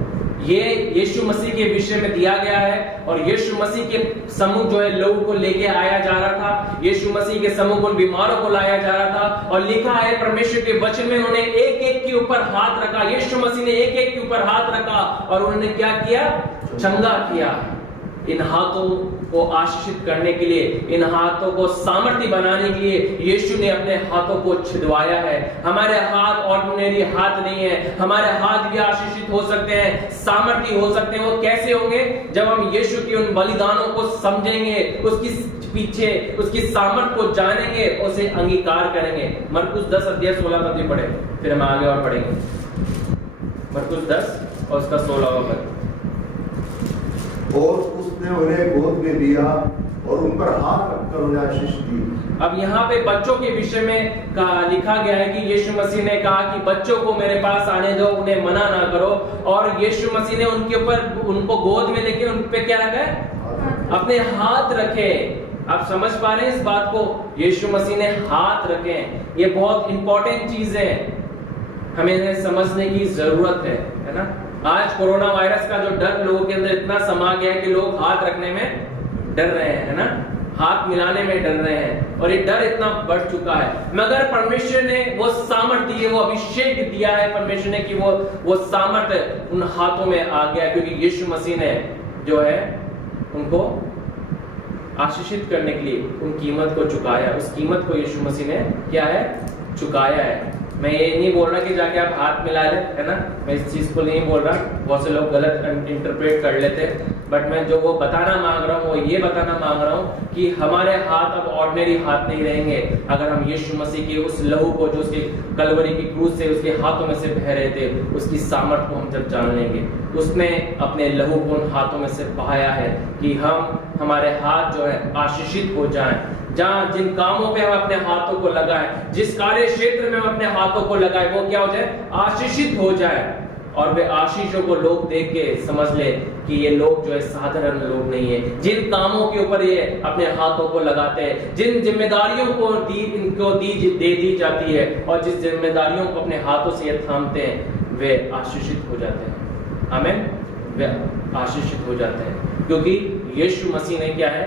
ये यीशु मसीह के विषय में दिया गया है और यीशु मसीह के समूह जो है लोगों को लेके आया जा रहा था। यीशु मसीह के समूह को बीमारों को लाया जा रहा था और लिखा है परमेश्वर के वचन में उन्होंने एक एक के ऊपर हाथ रखा। यीशु मसीह ने एक एक के ऊपर हाथ रखा और उन्होंने क्या किया? चंगा किया। इन हाथों को आशीषित करने के लिए, इन हाथों को सामर्थ्य बनाने के लिए यीशु ने अपने हाथों को छिदवाया है। हमारे हाथ ऑर्डिनरी हाथ नहीं है, हमारे हाथ भी आशीषित हो सकते हैं, सामर्थ्य हो सकते हैं। वो कैसे होंगे? जब हम यीशु की उन बलिदानों को समझेंगे, उसकी पीछे उसकी सामर्थ को जानेंगे, उसे अंगीकार करेंगे। मरकुस 10 अध्याय 16 पद भी पढ़े, फिर हम आगे और पढ़ेंगे। मरकुस 10 और उसका 16वां पद। और उसने उन्हें गोद में लिया और उन पर हाथ रखकर उन्हें आशीष दी। अब यहाँ पे बच्चों के विषय में लिखा गया है कि यीशु मसीह ने कहा कि बच्चों को मेरे पास आने दो, उन्हें मना ना करो। और यीशु मसीह ने उनके ऊपर उनको गोद में लेके उन पे क्या रखा है? अपने हाथ रखे। आप समझ पा रहे हैं इस बात को? यीशु मसीह ने हाथ रखे। ये बहुत इंपॉर्टेंट चीज है, हमें इन्हें समझने की जरूरत है ना। आज कोरोना वायरस का जो डर लोगों के अंदर इतना समा गया है कि लोग हाथ रखने में डर रहे हैं, है ना, हाथ मिलाने में डर रहे हैं और ये डर इतना बढ़ चुका है। मगर परमेश्वर ने वो सामर्थ्य दिए, वो अभिषेक दिया है परमेश्वर ने कि वो सामर्थ्य उन हाथों में आ गया, क्योंकि यीशु मसीह ने जो है उनको आशीषित करने के लिए उन कीमत को चुकाया। उस कीमत को यीशु मसीह ने क्या है? चुकाया है। मैं ये नहीं बोल रहा कि जाके आप हाथ मिला ले, है ना, मैं इस चीज को नहीं बोल रहा, बहुत से लोग गलत इंटरप्रेट कर लेते हैं। बट मैं जो वो बताना मांग रहा हूँ वो ये बताना मांग रहा हूँ कि हमारे हाथ अब ऑर्डिनरी हाथ नहीं रहेंगे अगर हम यीशु मसीह के उस लहू को जो उसके कलवरी की क्रूस से उसके हाथों में से बह रहे थे, उसकी सामर्थ को हम जब जान लेंगे। उसने अपने लहू को उन हाथों में से बहाया है कि हमारे हाथ जो है आशीषित हो जाएं। जहां जिन कामों पे हम अपने हाथों को लगाएं, जिस कार्य क्षेत्र में हम अपने हाथों को लगाएं, वो क्या हो जाए? आशीषित हो जाए और वे आशीषों को लोग देख के समझ ले कि ये लोग जो है साधारण लोग नहीं है। जिन कामों के ऊपर ये अपने हाथों को लगाते हैं, जिन जिम्मेदारियों को दे दी जाती है और जिस जिम्मेदारियों को अपने हाथों से ये थामते हैं, वे आशीषित हो जाते हैं। आमीन। वे आशीषित हो जाते हैं क्योंकि यीशु मसीह ने क्या है?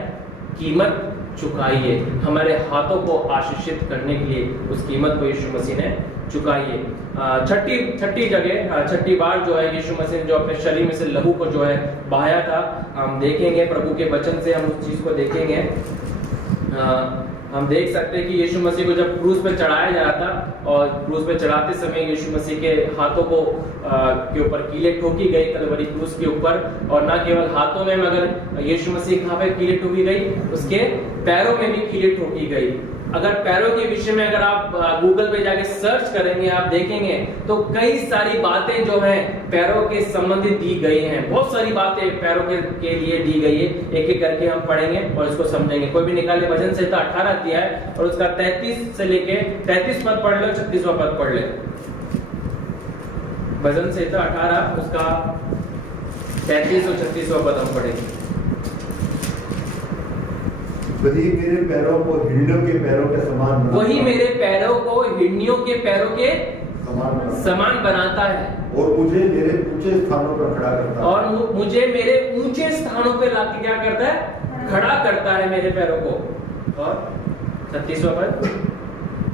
कीमत चुकाई है। हमारे हाथों को आशीषित करने के लिए उस कीमत को यीशु मसीह ने चुकाई है। छठी बार जो है यीशु मसीह ने जो अपने शरीर में से लहू को जो है बहाया था, हम देखेंगे प्रभु के वचन से, हम उस चीज को देखेंगे। हम देख सकते हैं कि यीशु मसीह को जब क्रूस पे चढ़ाया जा रहा था और क्रूस पे चढ़ाते समय यीशु मसीह के हाथों को के ऊपर कीलें ठोकी गई कलवरी क्रूस के ऊपर, और ना केवल हाथों में मगर यीशु मसीह कहाँ पे कीलें ठोकी गई? उसके पैरों में भी कीलें ठोकी गई। अगर पैरों के विषय में अगर आप गूगल पे जाके सर्च करेंगे, आप देखेंगे तो कई सारी बातें जो है पैरों के संबंधित दी गई हैं। बहुत सारी बातें पैरों के लिए दी गई है। एक एक करके हम पढ़ेंगे और इसको समझेंगे। कोई भी निकाले भजन संहिता 18 अध्याय और उसका 33 से लेके 33 पद पढ़ लो, 36वां पद पढ़ ले। भजन संहिता 18 उसका 33 और 36वां पद हम पढ़ेंगे। वही मेरे पैरों को हिरणियों के पैरों के समान बनाता, वही मेरे पैरों को हिरणियों के पैरों के समान बनाता है और मुझे मेरे ऊंचे स्थानों पर खड़ा करता है। और मुझे मेरे ऊंचे स्थानों पे लाके क्या करता है? खड़ा करता है मेरे पैरों को। और 36वां पद,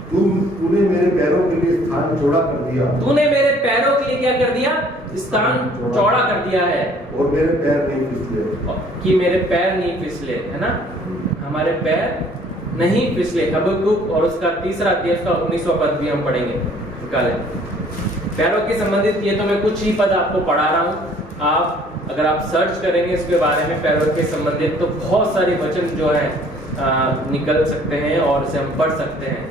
तूने मेरे पैरों के लिए स्थान चौड़ा कर दिया। तूने मेरे पैरों के लिए क्या कर दिया? स्थान चौड़ा कर दिया है। और मेरे पैर नहीं फिसले, कि मेरे पैर नहीं फिसले, है ना, हमारे पैर नहीं फिसले। हबक्कुक और उसका 3रा अध्याय उसका 19वां पद भी हम पढ़ेंगे। निकाले पैरों के संबंधित ये तो मैं कुछ ही पद आपको पढ़ा रहा हूँ। आप अगर आप सर्च करेंगे इसके बारे में पैरों के संबंधित तो बहुत सारे वचन जो है निकल सकते हैं और इसे हम पढ़ सकते हैं।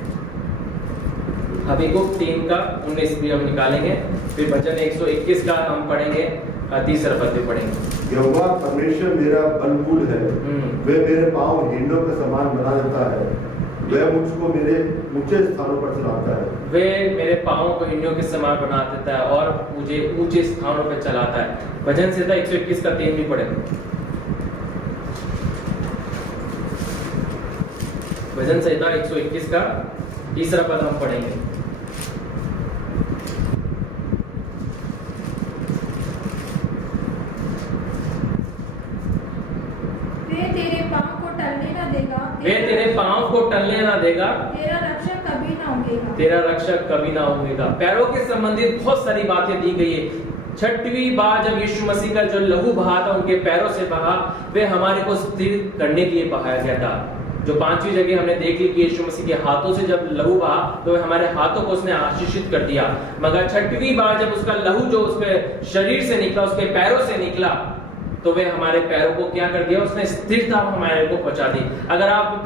हबक्कुक 3 का 19 भी हम निकालेंगे। फिर वचन 121 का हम पढ़ेंगे, 3रा पद भी पढ़ेंगे। यहोवा परमेश्वर मेरा बलबूल है, वह मेरे पांव हिरणों के समान बना देता है, वह मुझको मेरे ऊंचे स्थानों पर चलाता है। वे मेरे पांवों को हिरणियों के समान बना देता है और मुझे ऊंचे स्थानों पर चलाता है। भजन संहिता 121 का 3 भी पढ़े। भजन संहिता 121 का 3रा पद हम पढ़ेंगे। वे तेरे पाँव को टलने न देगा, वे तेरे पांव को टलने ना देगा, तेरा रक्षक कभी न उगेगा। तेरा रक्षक कभी ना उगेगा। पैरों के संबंधित बहुत सारी बातें दी गई है। 6वीं बार जब यीशु मसीह का जो लहू बहा था उनके पैरों से बहा, वे हमारे को स्थिर करने के लिए बहाया गया था। जो 5वीं जगह हमने देख ली कि यीशु मसीह के हाथों से जब लहू बहा तो हमारे हाथों को उसने आशीषित कर दिया। मगर 6वीं बार जब उसका लहू जो उसके शरीर से निकला, उसके पैरों से निकला, तो वे हमारे पैरों को क्या कर दिया? उसने स्थिरता हमारे को पहुंचा दी। अगर आप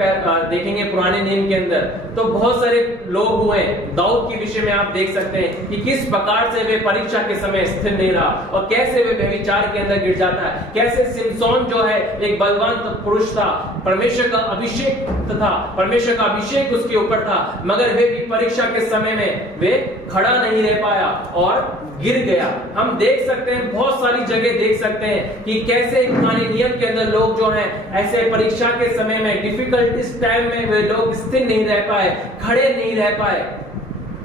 देखेंगे पुराने नियम के अंदर तो बहुत सारे लोग हुए। दाऊद के विषय में आप देख सकते हैं कि किस प्रकार से वे परीक्षा के समय स्थिर नहीं रहा और कैसे वे व्यभिचार के अंदर गिर जाता है। कैसे सिमसोन जो है एक बलवान पुरुष था, परमेश्वर का अभिषेक था, परमेश्वर का अभिषेक उसके ऊपर था, मगर वे भी परीक्षा के समय में वे खड़ा नहीं रह पाया और गिर गया। हम देख सकते हैं, बहुत सारी जगह देख सकते हैं कि कैसे पुराने नियम के अंदर लोग जो हैं ऐसे परीक्षा के समय में, डिफिकल्टीज टाइम में वे लोग स्थिर नहीं रह पाए, खड़े नहीं रह पाए।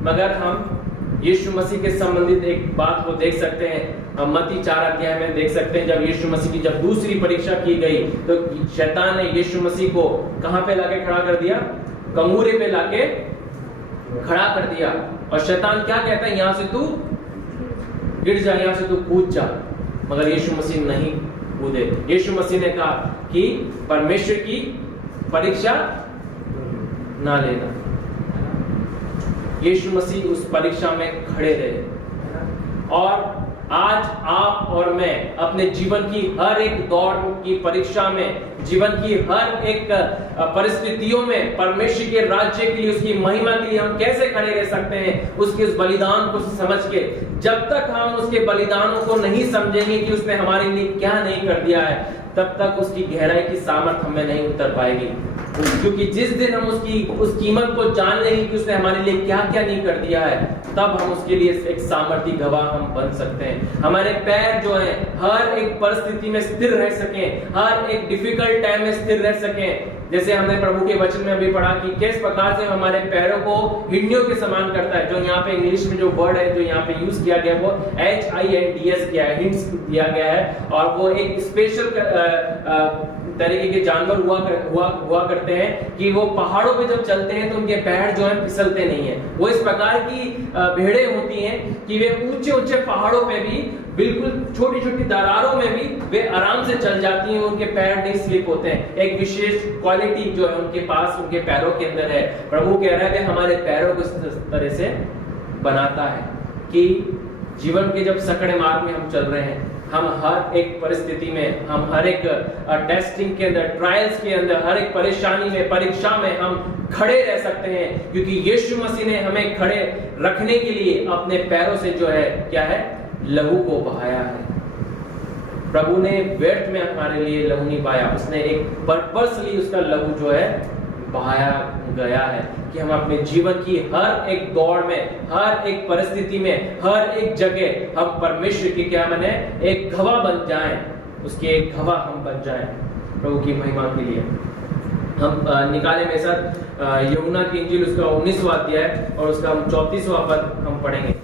मगर हम यीशु मसीह के संबंधित एक बात को देख सकते हैं। हम मत्ती 4 अध्याय में देख सकते हैं, जब यीशु मसीह की जब दूसरी परीक्षा की गई तो शैतान ने यीशु मसीह को कहां पे लाके खड़ा कर दिया? कंगूरे पे लाके खड़ा कर दिया। और शैतान क्या कहता है? यहां से तू गिर जा, यहां से तू कूद जा। मगर यीशु मसीह नहीं कूदे। यीशु मसीह ने कहा कि परमेश्वर की परीक्षा ना लेना। यीशु मसीह उस परीक्षा में खड़े रहे। और आज आप और मैं अपने जीवन की हर एक दौर की परीक्षा में, जीवन की हर एक परिस्थितियों में परमेश्वर के राज्य के लिए, उसकी महिमा के लिए हम कैसे खड़े रह सकते हैं? उसके उस बलिदान को समझ के, जब तक हम उसके बलिदानों को नहीं समझेंगे कि उसने हमारे लिए क्या नहीं कर दिया है, तब तक उसकी गहराई की सामर्थ हमें नहीं उतर पाएगी। क्योंकि जिस दिन हम उसकी उस कीमत को जान लेंगे कि उसने हमारे लिए क्या क्या नहीं कर दिया है, तब हम उसके लिए एक सामर्थी गवाह हम बन सकते हैं। हमारे पैर जो है हर एक परिस्थिति में स्थिर रह सकें, हर एक डिफिकल्ट टाइम में स्थिर रह सकें। जैसे हमने प्रभु के वचन में अभी पढ़ा कि किस प्रकार से हमारे पैरों को हिरणियों के समान करता है। जो यहाँ पे इंग्लिश में जो वर्ड है जो यहाँ पे यूज किया गया वो HINDS किया है, हिंट्स दिया गया है। और वो एक स्पेशल तरीके के जानवर हुआ करते हैं कि वो पहाड़ों पे जब चलते हैं तो उनके पैर जो है फिसलते नहीं है। वो इस प्रकार की भेड़ें होती हैं कि वे ऊंचे ऊंचे पहाड़ों पे भी, बिल्कुल छोटी छोटी दरारों में भी वे आराम से चल जाती हैं, उनके पैर नहीं स्लिप होते हैं। एक विशेष क्वालिटी जो है उनके पास, उनके पैरों के अंदर है। प्रभु कह रहा है हमारे पैरों को इस तरह से बनाता है कि जीवन के जब सकड़े मार्ग में हम चल रहे हैं, हम हर एक परिस्थिति में, हम हर एक टेस्टिंग के अंदर, ट्रायल्स के अंदर, हर एक परेशानी में, परीक्षा में हम खड़े रह सकते हैं, क्योंकि यीशु मसीह ने हमें खड़े रखने के लिए अपने पैरों से जो है क्या है, लहू को बहाया है। प्रभु ने व्यर्थ में हमारे लिए लहू नहीं बहाया, उसने एक पर्पसली उसका लहू जो है बहाया गया है कि हम अपने जीवन की हर एक दौड़ में, हर एक परिस्थिति में, हर एक जगह हम परमेश्वर की क्या बने, एक गवाह बन जाएं, उसके एक गवाह हम बन जाएं प्रभु की महिमा के लिए। हम निकाले मेरे साथ यूहन्ना की इंजील उसका 19वां अध्याय और उसका 34वां पद हम पढ़ेंगे।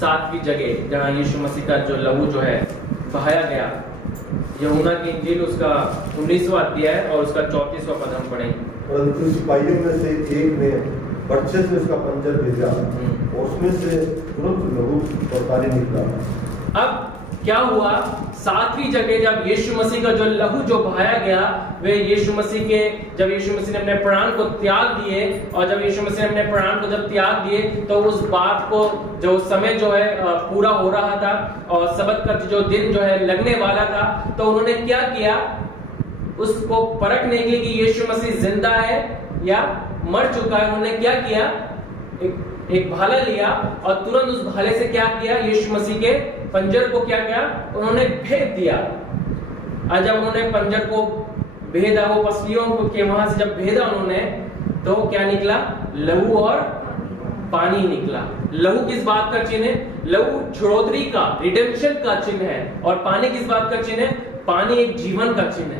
7वीं जगह जहां यीशु मसीह का जो लहू जो है बहाया गया, यूहन्ना की इंजील उसका 19वां अध्याय और उसका 34वां पद हम पढ़ेंगे। परंतु सिपाहियों में से एक ने बर्छे से उसका पंजर भेजा और उसमें से तुरंत लहू और पानी निकला। अब क्या हुआ, 7वीं जगह जब यीशु मसीह का जो लहू जो बहाया गया, वे यीशु मसीह के, जब यीशु मसीह ने अपने प्राण को त्याग दिए, और जब यीशु मसीह ने अपने प्राण को जब त्याग दिए तो उस बात को, जो समय जो है पूरा हो रहा था और सबत का जो दिन जो है लगने वाला था, तो उन्होंने क्या किया, उसको परखने के लिए कि यीशु मसीह जिंदा है या मर चुका है, उन्होंने क्या किया, एक भाला लिया और तुरंत उस भाले से क्या किया, यीशु मसीह के पंजर को क्या किया, उन्होंने भेद दिया। और जब उन्होंने पंजर को भेदा, वो पसलियों को के वहां से जब भेदा उन्होंने, तो क्या निकला, लहू और पानी निकला। लहू किस बात का चिन्ह है, लहू छुड़ौतरी का, रिडेम्पशन का चिन्ह है, और पानी किस बात का चिन्ह है, पानी एक जीवन का चिन्ह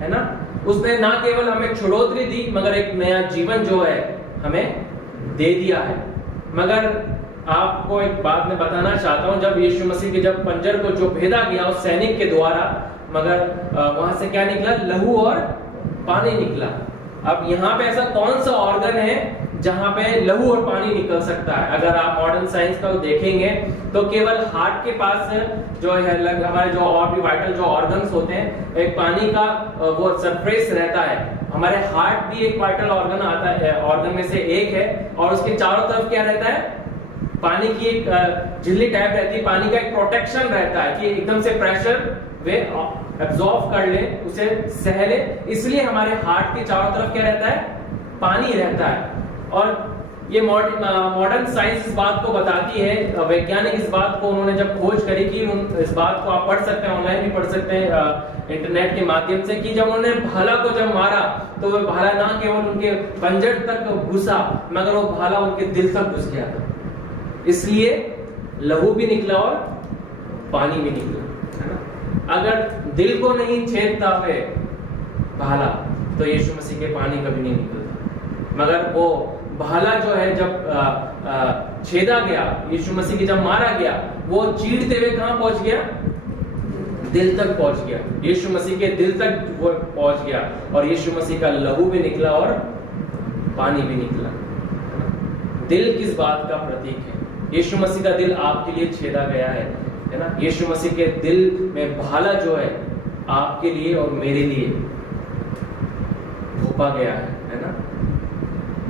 है ना। उसने ना केवल हमें छुड़ौतरी दी, मगर एक नया जीवन जो है हमें दे दिया है। मगर आपको एक बात मैं बताना चाहता हूं, जब यीशु मसीह के जब पंजर को जो भेदा गया उस सैनिक के द्वारा, मगर वहां से क्या निकला, लहू और पानी निकला। अब यहाँ पे ऐसा कौन सा ऑर्गन है जहां पे लहू और पानी निकल सकता है? अगर आप मॉडर्न साइंस का देखेंगे तो केवल हार्ट के पास जो है हमारे जो और भी वाइटल जो ऑर्गन्स होते हैं, एक पानी का वो सरफेस रहता है। हमारे हार्ट भी एक वाइटल ऑर्गन आता है, ऑर्गन में से एक है, और उसके चारों तरफ क्या रहता है, पानी की एक झिल्ली टाइप रहती है, पानी का एक प्रोटेक्शन रहता है कि एकदम से प्रेशर वे एब्जॉर्ब कर ले, उसे सह ले। इसलिए हमारे हार्ट के चारों तरफ क्या रहता है, पानी रहता है। और ये मॉडर्न साइंस इस बात को बताती है, वैज्ञानिक इस बात को उन्होंने जब खोज करी कि इस बात को आप पढ़ सकते हैं, ऑनलाइन भी पढ़ सकते हैं इंटरनेट के माध्यम से, कि जब उन्होंने भाला को जब मारा तो वह भाला ना केवल उनके पंजर तक घुसा, मगर वो भाला उनके दिल तक घुस गया था। इसलिए लहू भी निकला और पानी भी निकला, है ना। अगर दिल को नहीं छेदता हुए भाला, तो यीशु मसीह के पानी कभी नहीं निकलता। मगर वो भाला जो है जब छेदा गया, यीशु मसीह की जब मारा गया, वो चीरते हुए कहां पहुंच गया, दिल तक पहुंच गया। यीशु मसीह के दिल तक वो पहुंच गया, और यीशु मसीह का लहू भी निकला और पानी भी निकला। दिल किस बात का प्रतीक है? यीशु मसीह का दिल आपके लिए छेदा गया है ना। यीशु मसीह के दिल में भाला जो है आपके लिए और मेरे लिए घोपा गया है ना।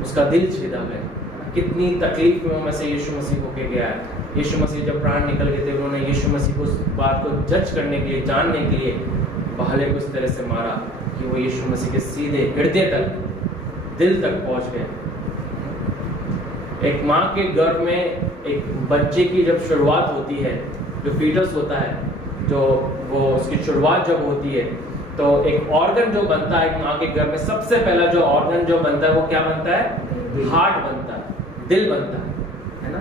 उसका दिल छेदा गया। कितनी तकलीफ में से यीशु मसीह को के गया है। यीशु मसीह जब प्राण निकल गए थे, उन्होंने यीशु मसीह को उस बात को जज करने के लिए, जानने के लिए भाले को इस तरह से मारा कि वो यीशु मसीह के सीधे हृदय तक, दिल तक पहुंच गए। एक माँ के गर्भ में एक बच्चे की जब शुरुआत होती है, जो फीटस होता है, जो वो उसकी शुरुआत जब होती है, तो एक ऑर्गन जो बनता है एक माँ के गर्भ में, सबसे पहला जो ऑर्गन जो बनता है वो क्या बनता है, हार्ट बनता है, दिल बनता है ना,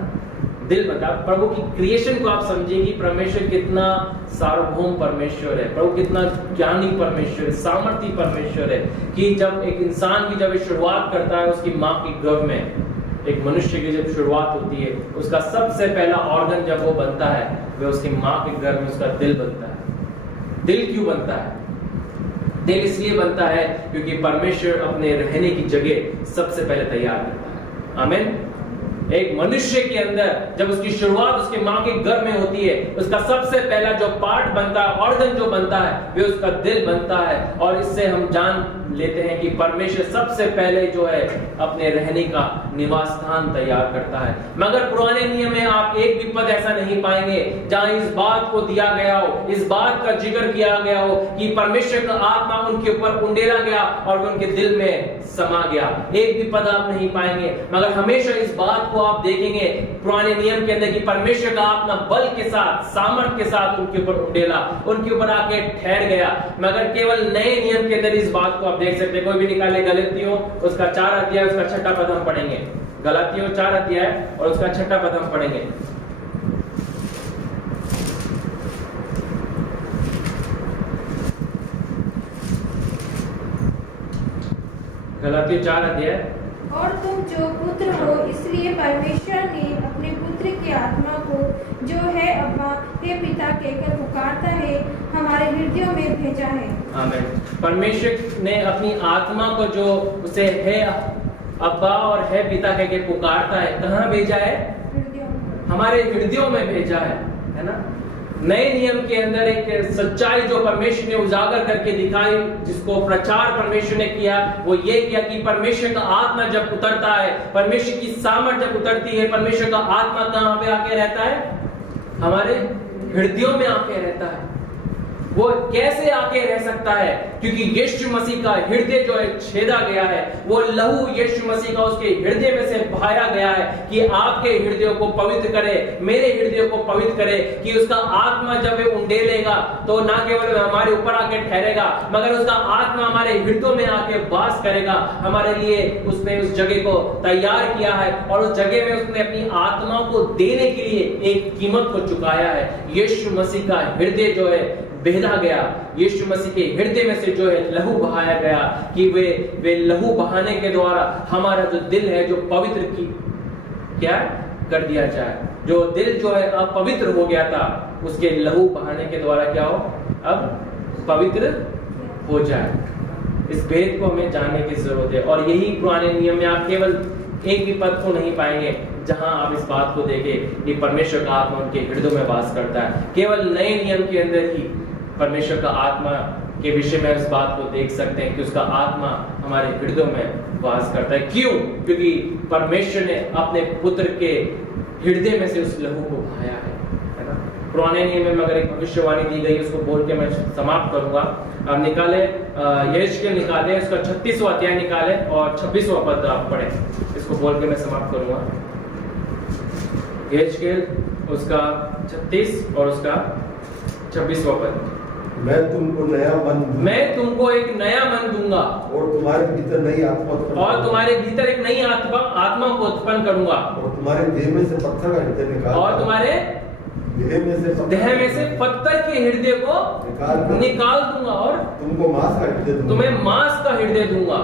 दिल बनता है। प्रभु की क्रिएशन को आप समझिए कि परमेश्वर कितना सार्वभौम परमेश्वर है, प्रभु कितना ज्ञानी परमेश्वर है, सामर्थी परमेश्वर है, कि जब एक इंसान की जब शुरुआत करता है उसकी माँ के गर्भ में, एक मनुष्य की जब शुरुआत होती है, उसका सबसे पहला ऑर्गन जब वो बनता है, वह उसकी माँ के गर्भ में उसका दिल बनता है। दिल क्यों बनता है? दिल इसलिए बनता है क्योंकि परमेश्वर अपने रहने की जगह सबसे पहले तैयार करता है। आमीन। एक मनुष्य के अंदर जब उसकी शुरुआत उसके माँ के गर्भ में होती है, उसका सबसे पहला जो पार्ट बनता है, ऑर्गन जो बनता है, वे उसका दिल बनता है। और इससे हम लेते हैं कि परमेश्वर सबसे पहले जो है अपने रहने का निवास स्थान तैयार करता है। मगर पुराने नियम में आप एक भी पद ऐसा नहीं पाएंगे जहां इस बात को दिया गया हो, इस बात का जिक्र किया गया हो कि परमेश्वर का आत्मा उनके ऊपर उंडेला गया और उनके दिल में समा गया। एक भी पद आप नहीं पाएंगे। मगर हमेशा इस बात को आप देखेंगे पुराने नियम के अंदर कि परमेश्वर का आत्मा बल के साथ, सामर्थ के साथ उनके ऊपर उंडेला, उनके ऊपर आके ठहर गया। मगर केवल नए नियम के अंदर इस बात को आप देख सकते हैं। कोई भी निकाले गलातियों उसका 4 अध्याय उसका 6ठा पद हम पढ़ेंगे। गलातियों 4 अध्याय और उसका 6ठा पद हम पढ़ेंगे। गलातियों 4 अध्याय। और तुम जो पुत्र हो इसलिए परमेश्वर ने अपने पुत्र की आत्मा को जो है अब्बा हे पिता कहकर पुकारता है हमारे हृदयों में भेजा है। आमीन। परमेश्वर ने अपनी आत्मा को जो उसे है अब्बा और है पिता कहकर पुकारता है, कहाँ भेजा है? हृदयों में। हमारे हृदयों में भेजा है ना। नए नियम के अंदर एक सच्चाई जो परमेश्वर ने उजागर करके दिखाई, जिसको प्रचार परमेश्वर ने किया, वो ये किया कि परमेश्वर का आत्मा जब उतरता है, परमेश्वर की सामर्थ जब उतरती है, परमेश्वर का आत्मा कहाँ पे आके रहता है? हमारे हृदयों में आके रहता है। वो कैसे आके रह सकता है? क्योंकि यीशु मसीह का हृदय जो है छेदा गया है, वो लहू यीशु मसीह का उसके हृदय में से बहाया गया है कि आपके हृदय को पवित्र करे, मेरे हृदय को पवित्र करे, कि उसका आत्मा जब वे उंडेलेगा तो ना केवल हमारे ऊपर आके ठहरेगा, मगर उसका आत्मा हमारे हृदयों में आके वास करेगा। हमारे लिए उसने उस जगह को तैयार किया है और उस जगह में उसने अपनी आत्मा को देने के लिए एक कीमत को चुकाया है। यीशु मसीह का हृदय जो है बेधा गया, यीशु मसीह के हृदय में से जो है लहू बहाया गया कि वे लहू बहाने के द्वारा हमारा जो दिल है जो पवित्र की क्या कर दिया जाए। जो दिल जो है अपवित्र हो गया था, उसके लहू बहाने के द्वारा क्या हो? अब पवित्र हो जाए। इस भेद को हमें जानने की जरूरत है। और यही पुराने नियम में आप केवल एक भी पद को नहीं पाएंगे जहां आप इस बात को देखें कि परमेश्वर का आत्मा उनके हृदय में वास करता है। केवल नए नियम के अंदर ही परमेश्वर का आत्मा के विषय में इस बात को देख सकते हैं कि उसका आत्मा हमारे हृदय में वास करता है। क्यों? क्योंकि परमेश्वर ने अपने पुत्र के हृदय में से उस लहू को बहाया है ना। पुराने नियम में अगर एक भविष्यवाणी दी गई, उसको बोल के मैं समाप्त करूंगा। अब निकाले यहेजकेल निकाले, उसका 36वां अध्याय निकाले और 26वां पद आप पढ़े। इसको बोल के मैं समाप्त करूंगा। यहेजकेल उसका 36 और उसका 26वां पद। मैं तुमको नया मन दूंगा, मैं तुमको एक नया मन दूंगा और तुम्हारे भीतर नई आत्मा उत्पन्न और तुम्हारे भीतर एक नई आत्मा को उत्पन्न करूंगा और तुम्हारे देह में से पत्थर का हृदय निकाल और तुम्हारे देह में से पत्थर के हृदय को निकाल दूंगा और तुमको मांस का हृदय दूंगा, तुम्हें मांस का हृदय दूंगा,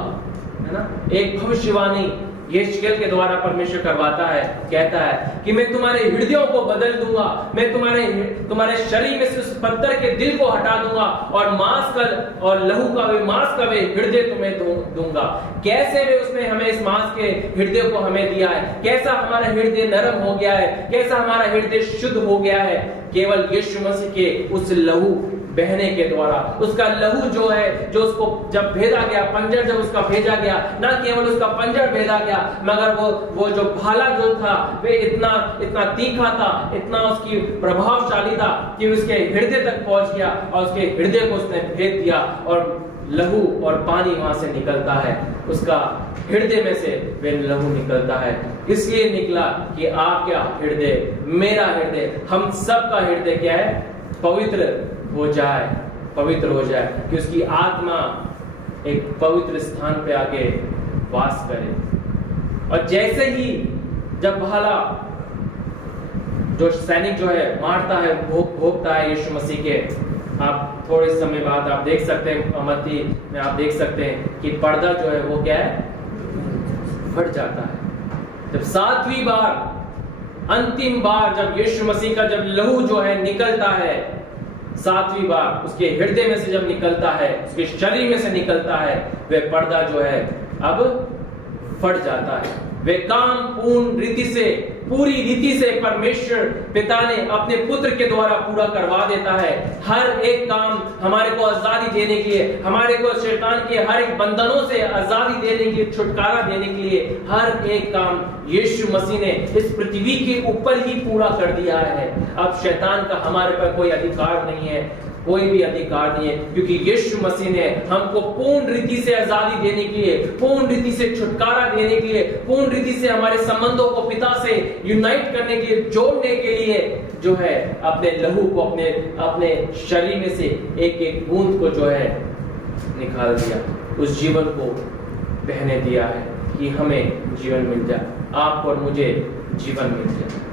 है ना। एक भविष्यवाणी यहेजकेल के द्वारा परमेश्वर करवाता है, कहता है कि मैं तुम्हारे हृदयों को बदल दूंगा, मैं तुम्हारे शरीर में से उस पत्थर के दिल को हटा दूंगा और मांस का और लहू का वे मांस का वे हृदय तुम्हें दूंगा। कैसे वे उसने हमें इस मांस के हृदय को हमें दिया है? कैसा हमारा हृदय नरम हो गया है, कैसा हमारा हृदय शुद्ध हो गया है? केवल यीशु मसीह के उस लहू बहने के द्वारा। उसका लहू जो है, जो उसको जब भेजा गया, पंजर जब उसका भेजा गया, ना केवल उसका पंजर भेजा गया, मगर वो जो भाला जो था वे इतना तीखा था, इतना उसकी प्रभावशाली था कि उसके हृदय तक पहुंच गया और उसके हृदय को उसने भेद दिया और लहू और पानी वहां से निकलता है। उसका हृदय में से वे लहू निकलता है। इसलिए निकला कि आपका हृदय, मेरा हृदय, हम सब का हृदय क्या है? पवित्र हो जाए, पवित्र हो जाए, कि उसकी आत्मा एक पवित्र स्थान पे आके वास करे। और जैसे ही जब भाला जो सैनिक जो है मारता है, भोगता है यीशु मसीह के, आप थोड़े समय बाद आप देख सकते हैं मत्ती में आप देख सकते हैं कि पर्दा जो है वो क्या है? फट जाता है। जब 7वीं बार, अंतिम बार जब यीशु मसीह का जब लहू जो है निकलता है, 7वीं बार उसके हृदय में से जब निकलता है, उसके शरीर में से निकलता है, वह पर्दा जो है अब फट जाता है। वे काम पूरी रीति से परमेश्वर पिता ने अपने पुत्र के द्वारा पूरा करवा देता है। हर एक काम हमारे को आजादी देने के लिए, हमारे को शैतान के हर एक बंधनों से आजादी देने के लिए, छुटकारा देने के लिए हर एक काम यीशु मसीह ने इस पृथ्वी के ऊपर ही पूरा कर दिया है। अब शैतान का हमारे पर कोई अधिकार नहीं है, कोई भी अधिकार नहीं है, क्योंकि यीशु मसीह ने हमको पूर्ण रीति से आजादी देने के लिए, पूर्ण रीति से छुटकारा देने के लिए, पूर्ण रीति से हमारे संबंधों को पिता से यूनाइट करने के लिए, जोड़ने के लिए जो है अपने लहू को अपने शरीर में से एक एक बूंद को जो है निकाल दिया, उस जीवन को बहने दिया है कि हमें जीवन मिल जाए, आपको और मुझे जीवन मिल जाए।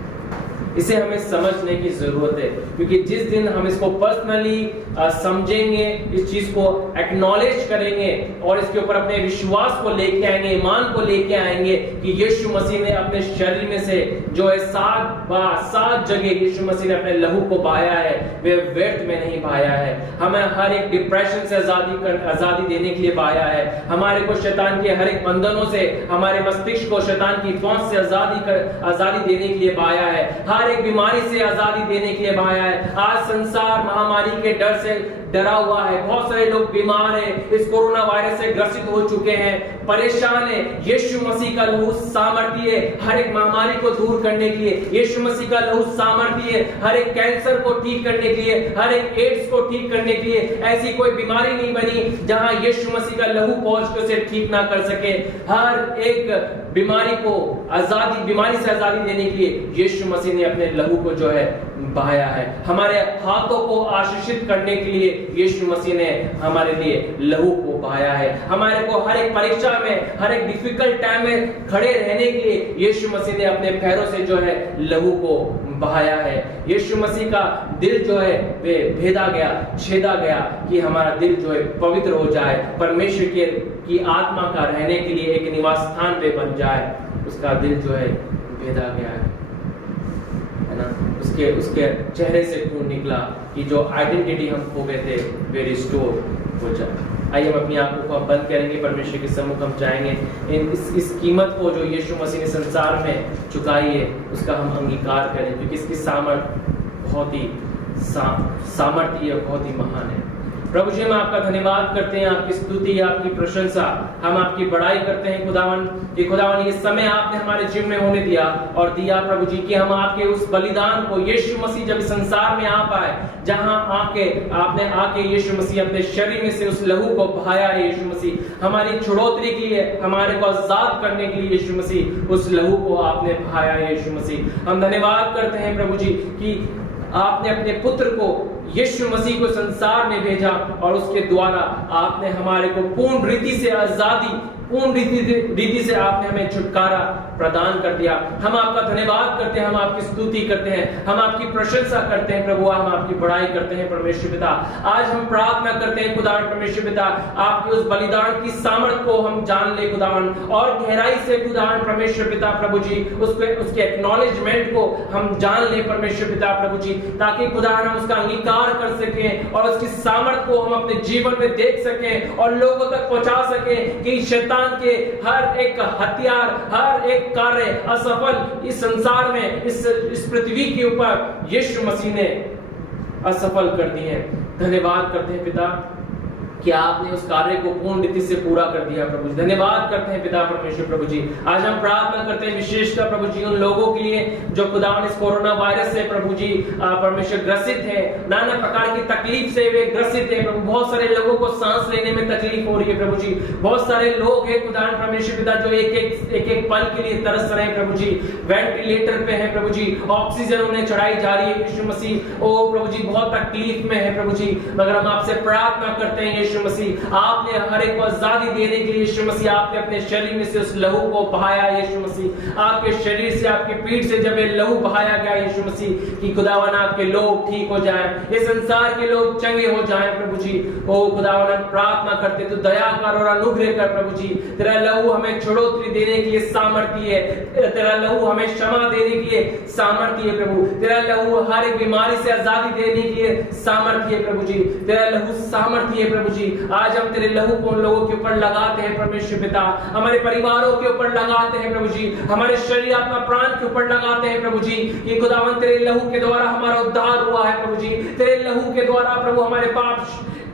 इसे हमें समझने की जरूरत है, क्योंकि जिस दिन हम इसको पर्सनली समझेंगे, इस चीज को एक्नॉलेज करेंगे और इसके ऊपर अपने विश्वास को लेके आएंगे, ईमान को लेके आएंगे कि यीशु मसीह ने अपने शरीर में से जो है 7 जगह यीशु मसीह ने अपने लहू को बहाया है, वे व्यर्थ में नहीं बहाया है। हमें हर एक डिप्रेशन से आजादी देने के लिए बहाया है, हमारे को शैतान के हर एक बंधनों से, हमारे मस्तिष्क को शैतान की पहुंच से आजादी देने के लिए बहाया है, हर एक बीमारी से आजादी देने के लिए बहाया है। आज संसार महामारी के डर से डरा हुआ है, बहुत सारे लोग बीमार हैं, इस कोरोना वायरस से ग्रसित हो चुके हैं, परेशान है। यीशु मसीह का लहू सामर्थ्य है हर एक महामारी को दूर करने के लिए, यीशु मसीह का लहू सामर्थ्य है हर एक कैंसर को ठीक करने के लिए, हर एक एड्स को ठीक करने के लिए। ऐसी कोई बीमारी नहीं बनी जहां यीशु मसीह का लहू पहुंच के उसे ठीक ना कर सके। हर एक बीमारी से आजादी देने के लिए यीशु मसीह ने अपने लहू को जो है बहाया है। हमारे हाथों को आशीषित करने के लिए यीशु मसीह ने हमारे लिए लहू को बहाया है। हमारे को हर एक परीक्षा में, हर एक डिफिकल्ट टाइम में खड़े रहने के लिए यीशु मसीह ने अपने पैरों से जो है लहू को बहाया है। यीशु मसीह का दिल जो है वे छेदा गया कि हमारा दिल जो है पवित्र हो जाए, परमेश्वर की आत्मा का रहने के लिए एक निवास स्थान पे बन जाए। उसका दिल जो है भेदा गया है ना, उसके चेहरे से खून निकला कि जो आइडेंटिटी हम खो गए थे वे रिस्टोर हो जाए। आइए हम अपनी आंखों को बंद करेंगे, परमेश्वर के सम्मुख हम चाहेंगे इस कीमत को जो यीशु मसीह ने संसार में चुकाई है उसका हम अंगीकार करें, क्योंकि इसकी सामर्थ्य बहुत ही महान है। प्रभु जी हम आपका धन्यवाद करते हैं, आपकी स्तुति, आपकी प्रशंसा, हम आपकी बड़ाई करते हैं खुदावन ये समय आपने हमारे जीवन में होने दिया और दिया प्रभु जी कि हम आपके उस बलिदान को, यीशु मसीह जब संसार में आ पाए, जहां आपने आके यीशु मसीह अपने शरीर में से उस लहू को बहाया है। यीशु मसीह हमारी छुड़ौती के लिए, हमारे को आजाद करने के लिए यीशु मसीह उस लहू को आपने बहाया है। यीशु मसीह हम धन्यवाद करते हैं प्रभु जी कि आपने अपने पुत्र को, यीशु मसीह को संसार में भेजा और उसके द्वारा आपने हमारे को पूर्ण रीति से आजादी, पूर्ण रीति से आपने हमें छुटकारा प्रदान कर दिया। हम आपका धन्यवाद करते हैं, हम आपकी स्तुति करते हैं, हम आपकी प्रशंसा करते हैं प्रभु, हम आपकी बड़ाई करते हैं परमेश्वर पिता। आज हम प्रार्थना करते हैं खुदावन परमेश्वर पिता, आपके उस बलिदान की सामर्थ को हम जान ले खुदावन, और गहराई से खुदावन परमेश्वर पिता प्रभु जी उसके एक्नॉलेजमेंट को हम जान ले परमेश्वर पिता प्रभु जी, ताकि खुदावन हम उसका अंगीकार कर सकें और उसकी सामर्थ को हम अपने जीवन में देख सकें और लोगों तक पहुंचा सकें कि शैतान के हर एक हथियार, हर एक कार्य असफल इस संसार में, इस पृथ्वी के ऊपर यीशु मसीह ने असफल कर दिए हैं। धन्यवाद करते हैं पिता कि आपने उस कार्य को पूर्ण रीति से पूरा कर दिया प्रभु जी। धन्यवाद करते हैं पिता परमेश्वर प्रभु जी। आज हम प्रार्थना करते हैं विशेषकर प्रभु जी उन लोगों के लिए जो खुदावन इस कोरोना वायरस से प्रभु जी परमेश्वर ग्रसित है, नाना प्रकार की तकलीफ से वे ग्रसित है प्रभु। बहुत सारे लोगों को सांस लेने में तकलीफ हो रही है प्रभु जी। बहुत सारे लोग हैं खुदावन परमेश्वर पिता जो एक पल के लिए तरस रहे हैं प्रभु जी, वेंटिलेटर पे है प्रभु जी, ऑक्सीजन उन्हें चढ़ाई जा रही है यीशु मसीह। ओ प्रभु जी बहुत तकलीफ में है प्रभु जी, मगर हम आपसे प्रार्थना करते हैं यीशु मसीह, आपने हर एक को आजादी देने के लिए यीशु मसीह आपने अपने शरीर में से उस लहू को बहाया यीशु मसीह। आपके शरीर से, आपकी पीठ से जब ये लहू बहाया गया यीशु मसीह कि खुदावन आपके लोग ठीक हो जाएं, ये संसार के लोग चंगे हो जाएं प्रभु जी। ओ खुदावन हम प्रार्थना करते तो दया कर और अनुग्रह कर प्रभु जी। तेरा लहू हमें छुड़ौती देने के लिए सामर्थ्य है, तेरा लहू हमें क्षमा देने के लिए सामर्थ्य है प्रभु। तेरा लहू हर एक बीमारी से आजादी देने के लिए सामर्थ्य है प्रभु जी। तेरा लहू सामर्थ्य है प्रभु जी। आज हम तेरे लहू को उन लोगों के ऊपर लगाते हैं परमेश्वर पिता, हमारे परिवारों के ऊपर लगाते हैं प्रभु जी, हमारे शरीर आत्मा प्राण के ऊपर लगाते हैं प्रभु जी। कि खुदावन तेरे लहू के द्वारा हमारा उद्धार हुआ है प्रभु जी, तेरे लहू के द्वारा प्रभु हमारे पाप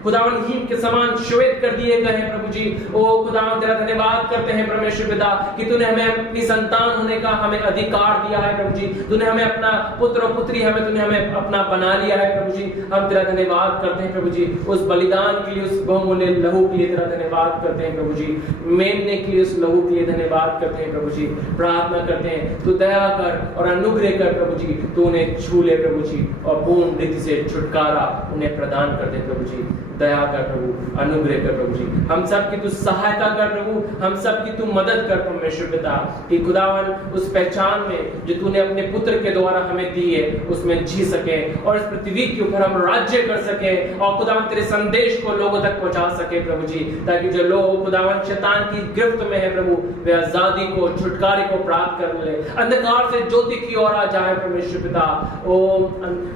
खुदावन हिम के समान श्वेत कर दिए गए हैं प्रभु जी। ओ खुदावन तेरा धन्यवाद करते हैं परमेश्वर पिता कि तूने हमें अपनी संतान होने का हमें अधिकार दिया है प्रभु जी, तूने हमें अपना पुत्र और पुत्री तूने हमें अपना बना लिया है प्रभु जी। हम तेरा धन्यवाद करते हैं प्रभु जी, उस बलिदान के लिए, उस बहुमूल्य लहू के लिए तेरा धन्यवाद करते हैं प्रभु जी, मेमने के लिए उस लहू के लिए धन्यवाद करते हैं प्रभु जी। प्रार्थना करते हैं तू दया कर और अनुग्रह कर प्रभु जी, तू उन्हें छू ले प्रभु जी और पूर्ण रीति से छुटकारा उन्हें प्रदान कर दे प्रभु जी। दया कर प्रभु, अनुग्रह कर प्रभु जी, हम सब की तू सहायता कर प्रभु, हम सब की तू मदद कर परमेश्वर पिता कि खुदावन उस पहचान में जो तूने अपने पुत्र के द्वारा हमें दी है उसमें जी सके और इस पृथ्वी के ऊपर हम राज्य कर सके और खुदावन तेरे संदेश को लोगों तक पहुंचा सके प्रभु जी, ताकि जो लोग खुदावन शैतान की गिरफ्त में है प्रभु वे आजादी को, छुटकारे को प्राप्त कर ले, अंधकार से ज्योति की ओर आ जाए परमेश्वर पिता, ओ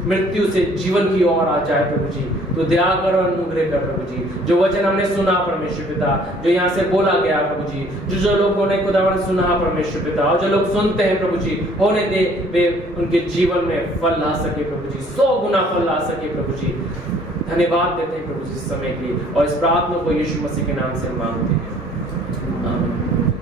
मृत्यु से जीवन की ओर आ जाए प्रभु जी। तो दया कर और अनुग्रह कर प्रभु जी, जो वचन हमने सुना परमेश्वर पिता, जो यहाँ से बोला गया प्रभु जी, जो लोगों ने खुदावन सुना परमेश्वर पिता और जो लोग सुनते हैं प्रभु जी, होने दे वे उनके जीवन में फल ला सके प्रभु जी, 100 गुना फल ला सके प्रभु जी। धन्यवाद देते हैं प्रभु जी इस समय के लिए और इस प्रार्थना को यीशु मसीह के नाम से मांगते हैं, आमीन।